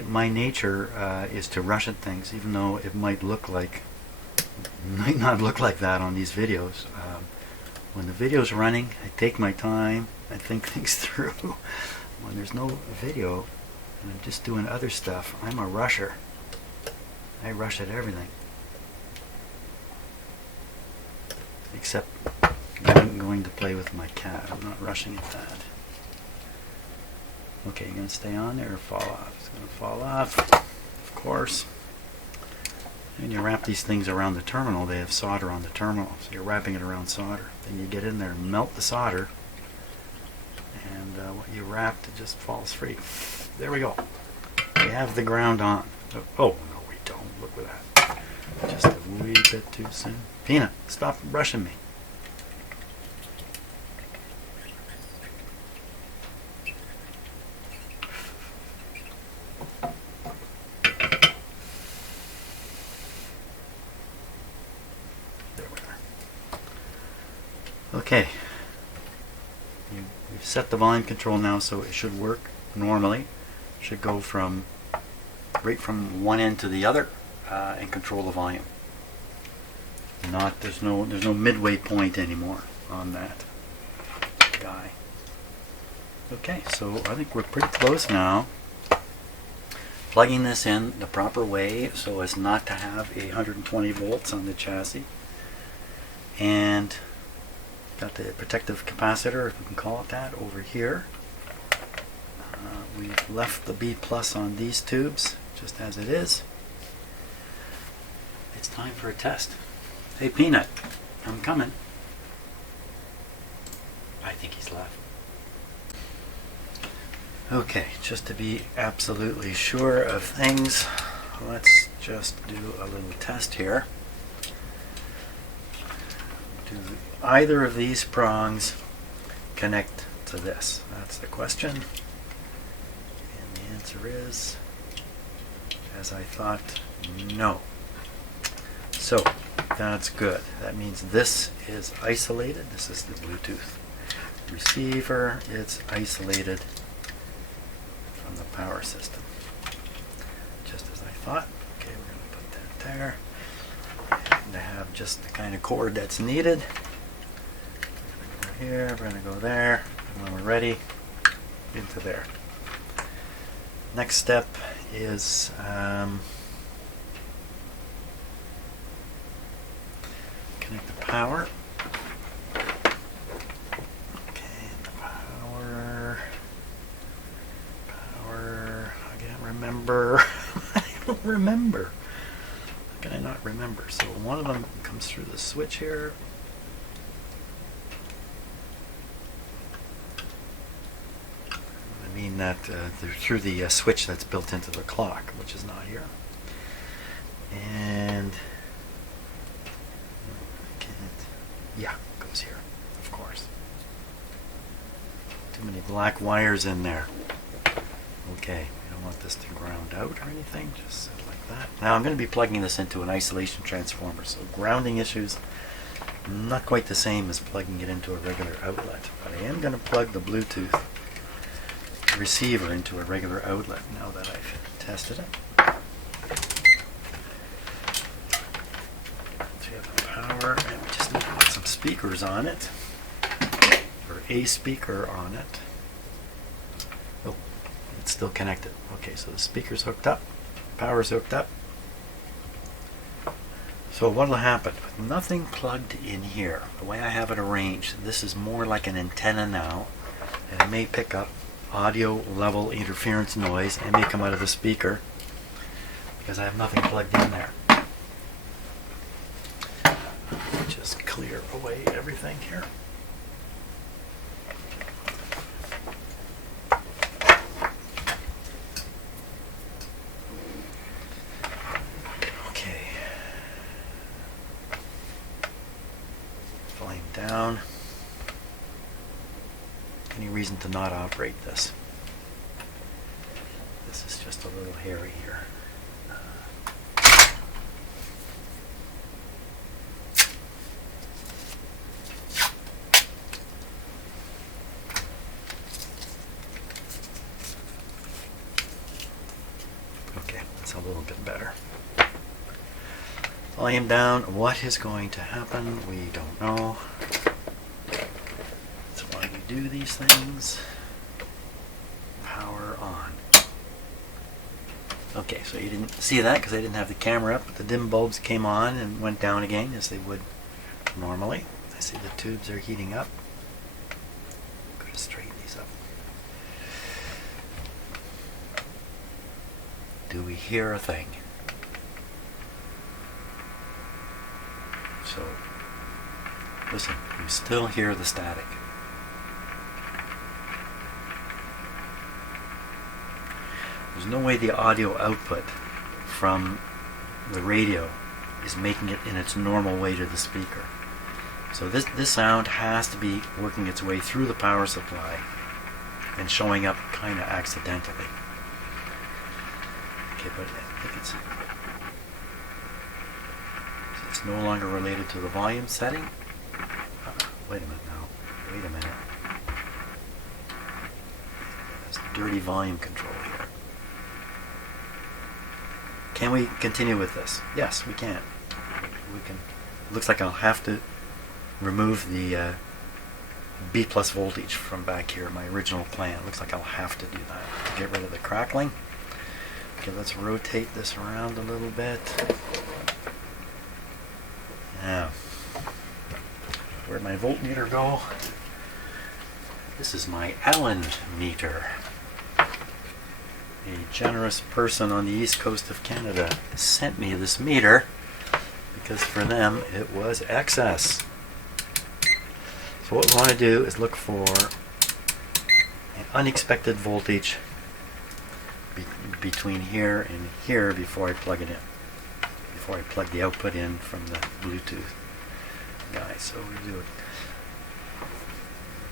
My nature is to rush at things, even though it might not look like that on these videos. When the video's running, I take my time, I think things through. When there's no video and I'm just doing other stuff, I'm a rusher. I rush at everything. Except going to play with my cat. I'm not rushing at that. Okay, you going to stay on there or fall off? It's going to fall off, of course. And you wrap these things around the terminal. They have solder on the terminal, so you're wrapping it around solder. Then you get in there and melt the solder, and what you wrapped, it just falls free. There we go. We have the ground on. Oh, no we don't. Look at that. Just a wee bit too soon. Peanut, stop brushing me. Okay, we've set the volume control now, so it should work normally. It should go right from one end to the other and control the volume. There's no midway point anymore on that guy. Okay, so I think we're pretty close now. Plugging this in the proper way so as not to have 120 volts on the chassis, and got the protective capacitor, if we can call it that, over here. We've left the B plus on these tubes, just as it is. It's time for a test. Hey, Peanut, I'm coming. I think he's left. Okay, just to be absolutely sure of things, let's just do a little test here. Do either of these prongs connect to this? That's the question. And the answer is, as I thought, no. So, that's good. That means this is isolated. This is the Bluetooth receiver. It's isolated from the power system. Just as I thought. Okay, we're going to put that there. And to have just the kind of cord that's needed. We're going to go here, we're going to go there, and when we're ready, into there. Next step is connect the power. Okay, the power, I can't remember. I don't remember. How can I not remember? So one of them comes through the switch here. I mean that through the switch that's built into the clock, which is not here. And yeah, goes here, of course. Too many black wires in there. Okay, we don't want this to ground out or anything, just sit like that. Now I'm going to be plugging this into an isolation transformer, so grounding issues, not quite the same as plugging it into a regular outlet. But I am going to plug the Bluetooth receiver into a regular outlet now that I've tested it. So we have the power, and we just need to put some speakers on it, or a speaker on it. Oh, it's still connected. Okay, so the speaker's hooked up, power's hooked up. So what will happen? With nothing plugged in here, the way I have it arranged, this is more like an antenna now, and it may pick up audio level interference noise and may come out of the speaker because I have nothing plugged in there. Just clear away everything here. Okay. Volume down. Any reason to not operate this? This is just a little hairy here. Okay, that's a little bit better. Volume down. What is going to happen? We don't know. Do these things. Power on. Okay, so you didn't see that because I didn't have the camera up, but the dim bulbs came on and went down again as they would normally. I see the tubes are heating up. Gotta straighten these up. Do we hear a thing? So, listen, you still hear the static. There's no way the audio output from the radio is making it in its normal way to the speaker. So this sound has to be working its way through the power supply and showing up kind of accidentally. Okay, but I think it's no longer related to the volume setting. Wait a minute now. Wait a minute. There's dirty volume control here. Can we continue with this? Yes, we can. We can. It looks like I'll have to remove the B plus voltage from back here, my original plan. It looks like I'll have to do that to get rid of the crackling. Okay, let's rotate this around a little bit. Now, Where'd my voltmeter go? This is my Allen meter. A generous person on the east coast of Canada sent me this meter because for them it was excess. So what we want to do is look for an unexpected voltage between here and here before I plug it in. Before I plug the output in from the Bluetooth guy. So we do it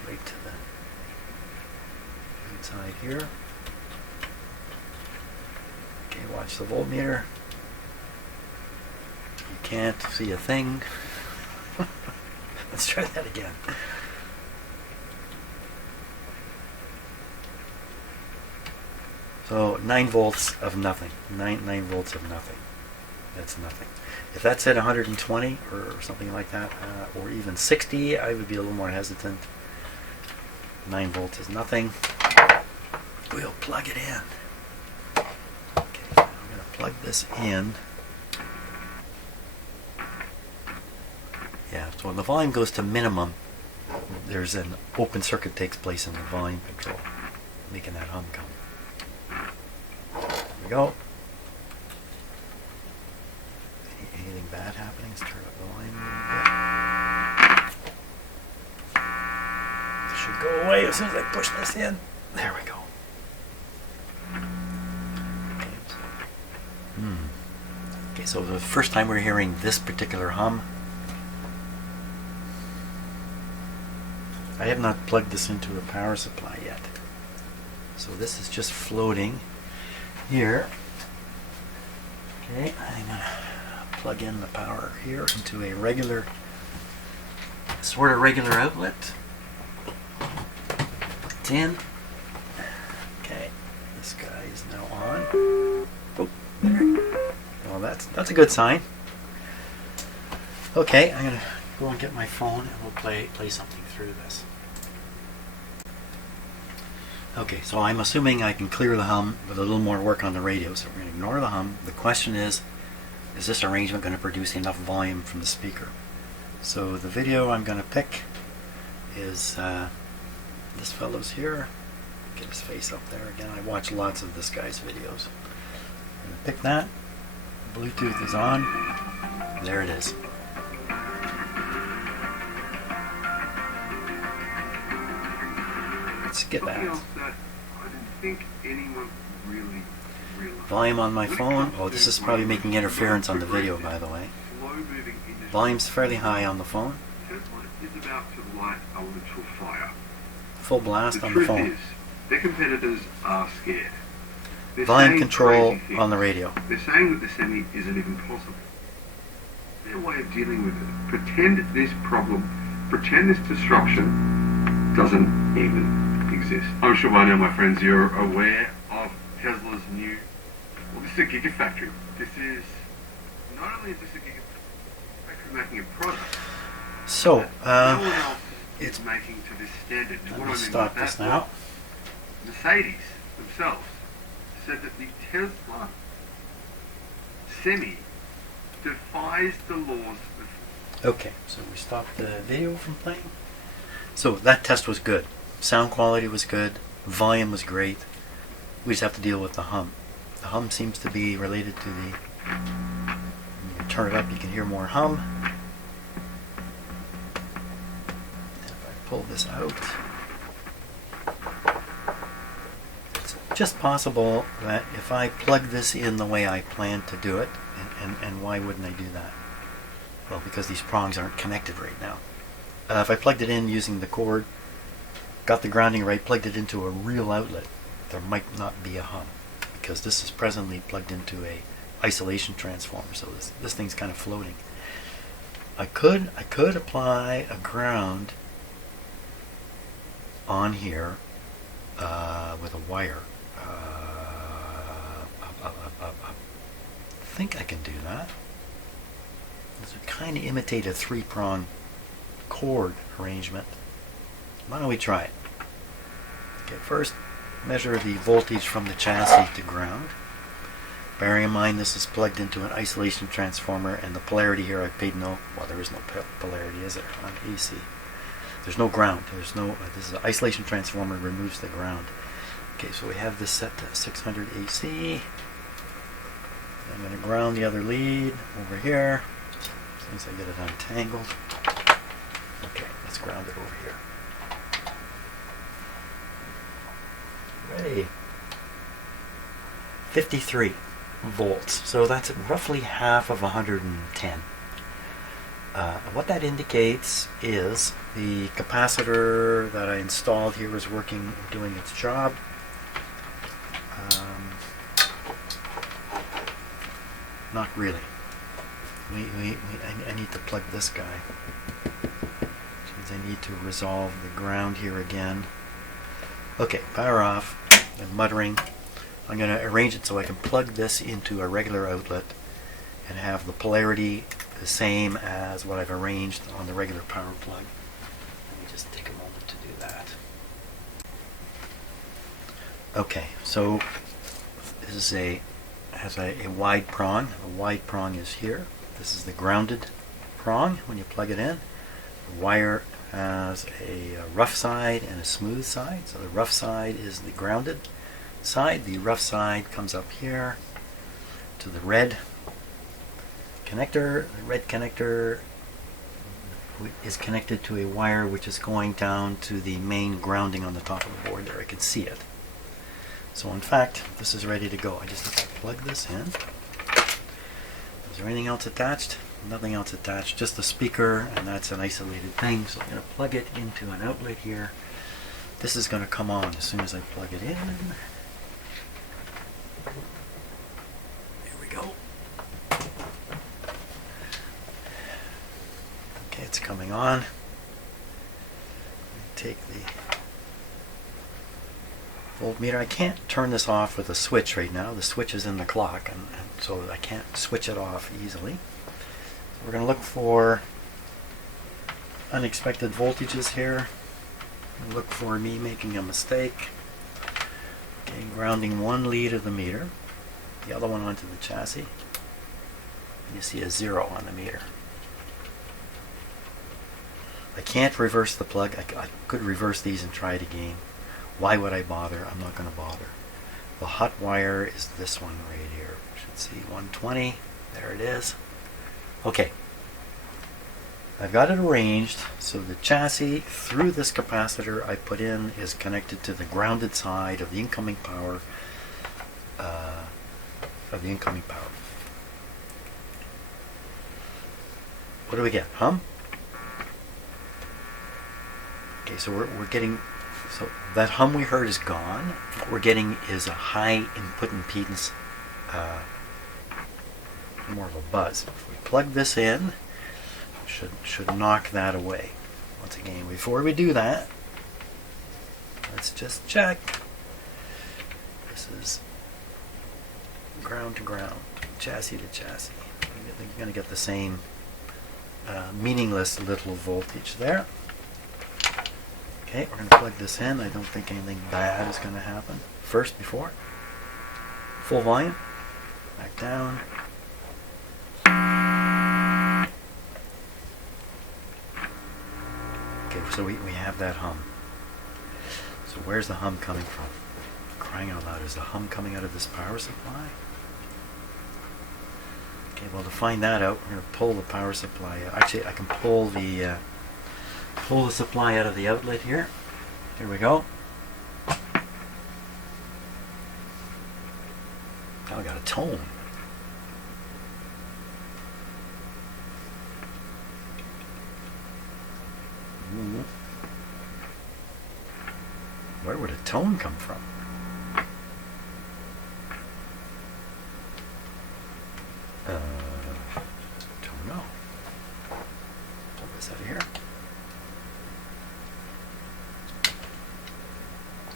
right to the inside here. Okay, watch the voltmeter. You can't see a thing. Let's try that again. So 9 volts of nothing. 9 volts of nothing. That's nothing. If that's at 120 or something like that, or even 60, I would be a little more hesitant. 9 volts is nothing. We'll plug it in. Okay, I'm going to plug this in. Yeah, so when the volume goes to minimum, there's an open circuit takes place in the volume control, making that hum come. There we go. Anything bad happening? Let's turn up the volume a little bit. It should go away as soon as I push this in. There we go. Okay, so the first time we're hearing this particular hum, I have not plugged this into a power supply yet. So this is just floating here. Okay, I'm going to plug in the power here into a regular, sort of regular outlet. It's in. Okay, this guy is now on. Oh, there. Well, that's a good sign. Okay, I'm going to go and get my phone and we'll play something through this. Okay, so I'm assuming I can clear the hum with a little more work on the radio, so we're going to ignore the hum. The question is this arrangement going to produce enough volume from the speaker? So the video I'm going to pick is this fellow's here. Get his face up there again. I watch lots of this guy's videos. I'm going to pick that. Bluetooth is on. There it is. Skip that. Volume on my phone. Oh, this is probably making interference on the video, by the way. Volume's fairly high on the phone. Full blast on the phone. Their competitors are scared. Volume control on the radio. They're saying that the semi isn't even possible. Their way of dealing with it. Pretend this problem, pretend this disruption doesn't even exist. I'm sure by now, my friends, you're aware of Tesla's new, well, this is a gigafactory. This is, not only is this a gigafactory making a product, so, no one else is making to this standard. Let me stop this now. Mercedes themselves said that the Tesla Semi defies the laws of... Okay, so we stopped the video from playing. So that test was good. Sound quality was good. Volume was great. We just have to deal with the hum. The hum seems to be related to the... When you turn it up, you can hear more hum. And if I pull this out... It's just possible that if I plug this in the way I plan to do it, and why wouldn't I do that? Well, because these prongs aren't connected right now. If I plugged it in using the cord, got the grounding right, plugged it into a real outlet, there might not be a hum, because this is presently plugged into a isolation transformer, so this thing's kind of floating. I could apply a ground on here with a wire. I think I can do that. This would kind of imitate a 3-prong cord arrangement. Why don't we try it? Okay, first measure the voltage from the chassis to ground. Bearing in mind this is plugged into an isolation transformer, and the polarity here I paid no, well, there is no polarity, is there, on AC? There's no ground. There's no, this is an isolation transformer, removes the ground. Okay, so we have this set to 600 AC. I'm going to ground the other lead over here, as soon as I get it untangled. Okay, let's ground it over here. Ready. 53 volts. So that's roughly half of 110. What that indicates is the capacitor that I installed here is working, doing its job. Not really. I need to plug this guy. Which means I need to resolve the ground here again. Okay, power off. I'm muttering. I'm going to arrange it so I can plug this into a regular outlet and have the polarity the same as what I've arranged on the regular power plug. Let me just take a moment to do that. Okay, so this is has a wide prong. The wide prong is here. This is the grounded prong when you plug it in. The wire has a rough side and a smooth side. So the rough side is the grounded side. The rough side comes up here to the red connector. The red connector is connected to a wire which is going down to the main grounding on the top of the board there. I can see it. So in fact, this is ready to go. I just have to plug this in. Is there anything else attached? Nothing else attached, just the speaker, and that's an isolated thing. So I'm going to plug it into an outlet here. This is going to come on as soon as I plug it in. There we go. Okay, it's coming on. Take the voltmeter. I can't turn this off with a switch right now. The switch is in the clock, and so I can't switch it off easily. We're going to look for unexpected voltages here. Look for me making a mistake. Okay, grounding one lead of the meter, the other one onto the chassis. You see a 0 on the meter. I can't reverse the plug. I could reverse these and try it again. Why would I bother? I'm not going to bother. The hot wire is this one right here. You should see 120. There it is. Okay. I've got it arranged so the chassis through this capacitor I put in is connected to the grounded side of the incoming power. What do we get? Hum? Okay, so we're getting, so that hum we heard is gone. What we're getting is a high input impedance, more of a buzz. If we plug this in, should knock that away. Once again, before we do that, let's just check. This is ground to ground, chassis to chassis. You're going to get the same meaningless little voltage there. Okay, we're going to plug this in. I don't think anything bad is going to happen. First, before. Full volume. Back down. Okay, so we have that hum. So where's the hum coming from? Crying out loud, is the hum coming out of this power supply? Okay, well, to find that out, we're going to pull the power supply out. Actually, I can pull the supply out of the outlet here. Here we go. Now I got a tone. Ooh. Where would a tone come from? Don't know. Pull this out of here.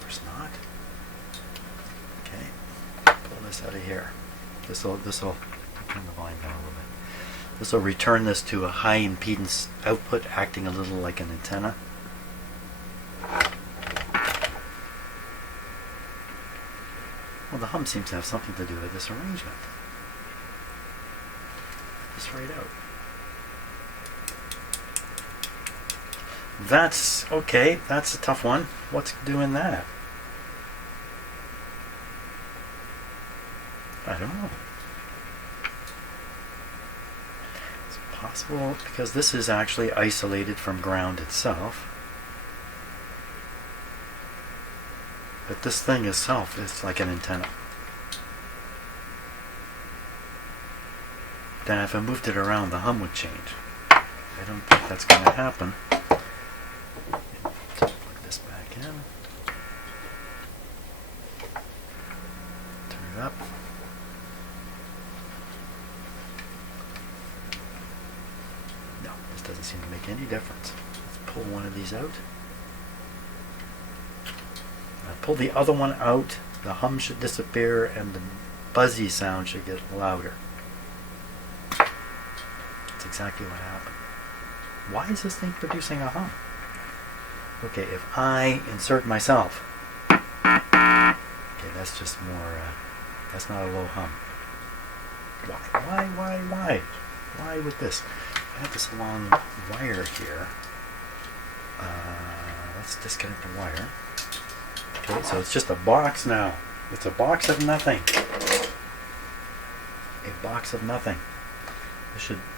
There's not. Okay. Pull this out of here. This'll turn the volume down a little bit. This will return this to a high impedance output, acting a little like an antenna. Well, the hum seems to have something to do with this arrangement. Just right out. That's okay. That's a tough one. What's doing that? I don't know. It's possible because this is actually isolated from ground itself. But this thing itself is like an antenna. Then if I moved it around, the hum would change. I don't think that's going to happen. Just plug this back in. Turn it up. No, this doesn't seem to make any difference. Let's pull one of these out. I pull the other one out, the hum should disappear and the buzzy sound should get louder. That's exactly what happened. Why is this thing producing a hum? Okay, if I insert myself, okay, that's just more, that's not a low hum. Why with this? I have this long wire here. Let's disconnect the wire. Okay, so it's just a box now. It's a box of nothing. A box of nothing.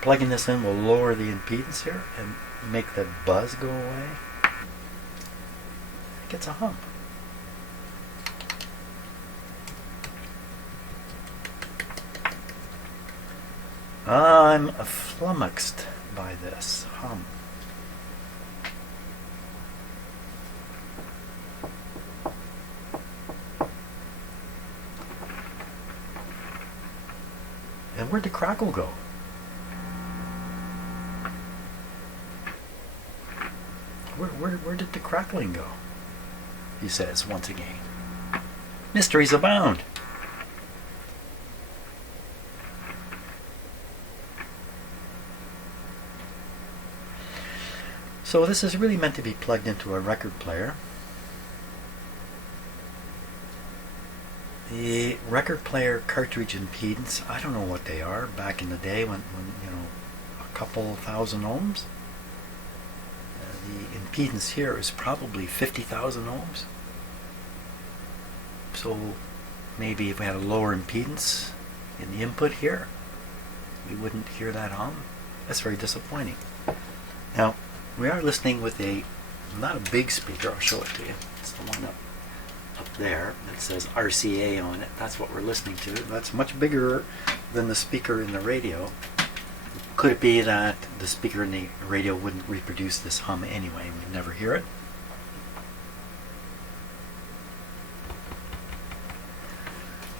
Plugging this in will lower the impedance here and make the buzz go away. I think it's a hum. I'm flummoxed by this hum. And where'd the crackle go? Where did the crackling go? He says once again. Mysteries abound. So this is really meant to be plugged into a record player. The record player cartridge impedance, I don't know what they are back in the day when you know, a couple thousand ohms. The impedance here is probably 50,000 ohms. So maybe if we had a lower impedance in the input here, we wouldn't hear that hum. That's very disappointing. Now, we are listening with not a big speaker, I'll show it to you. It's the one up there that says RCA on it. That's what we're listening to. That's much bigger than the speaker in the radio. Could it be that the speaker in the radio wouldn't reproduce this hum anyway? We'd never hear it.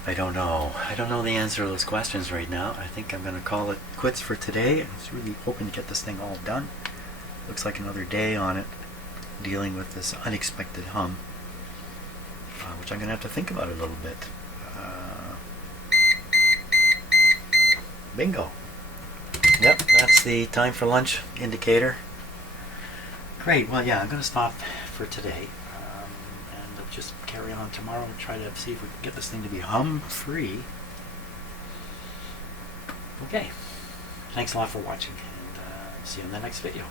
I don't know. I don't know the answer to those questions right now. I think I'm going to call it quits for today. I was really hoping to get this thing all done. Looks like another day on it, dealing with this unexpected hum, which I'm going to have to think about a little bit. Bingo. Yep, that's the time for lunch indicator. Great. Well, yeah, I'm going to stop for today, and I'll just carry on tomorrow and try to see if we can get this thing to be hum-free. Okay. Thanks a lot for watching, and see you in the next video.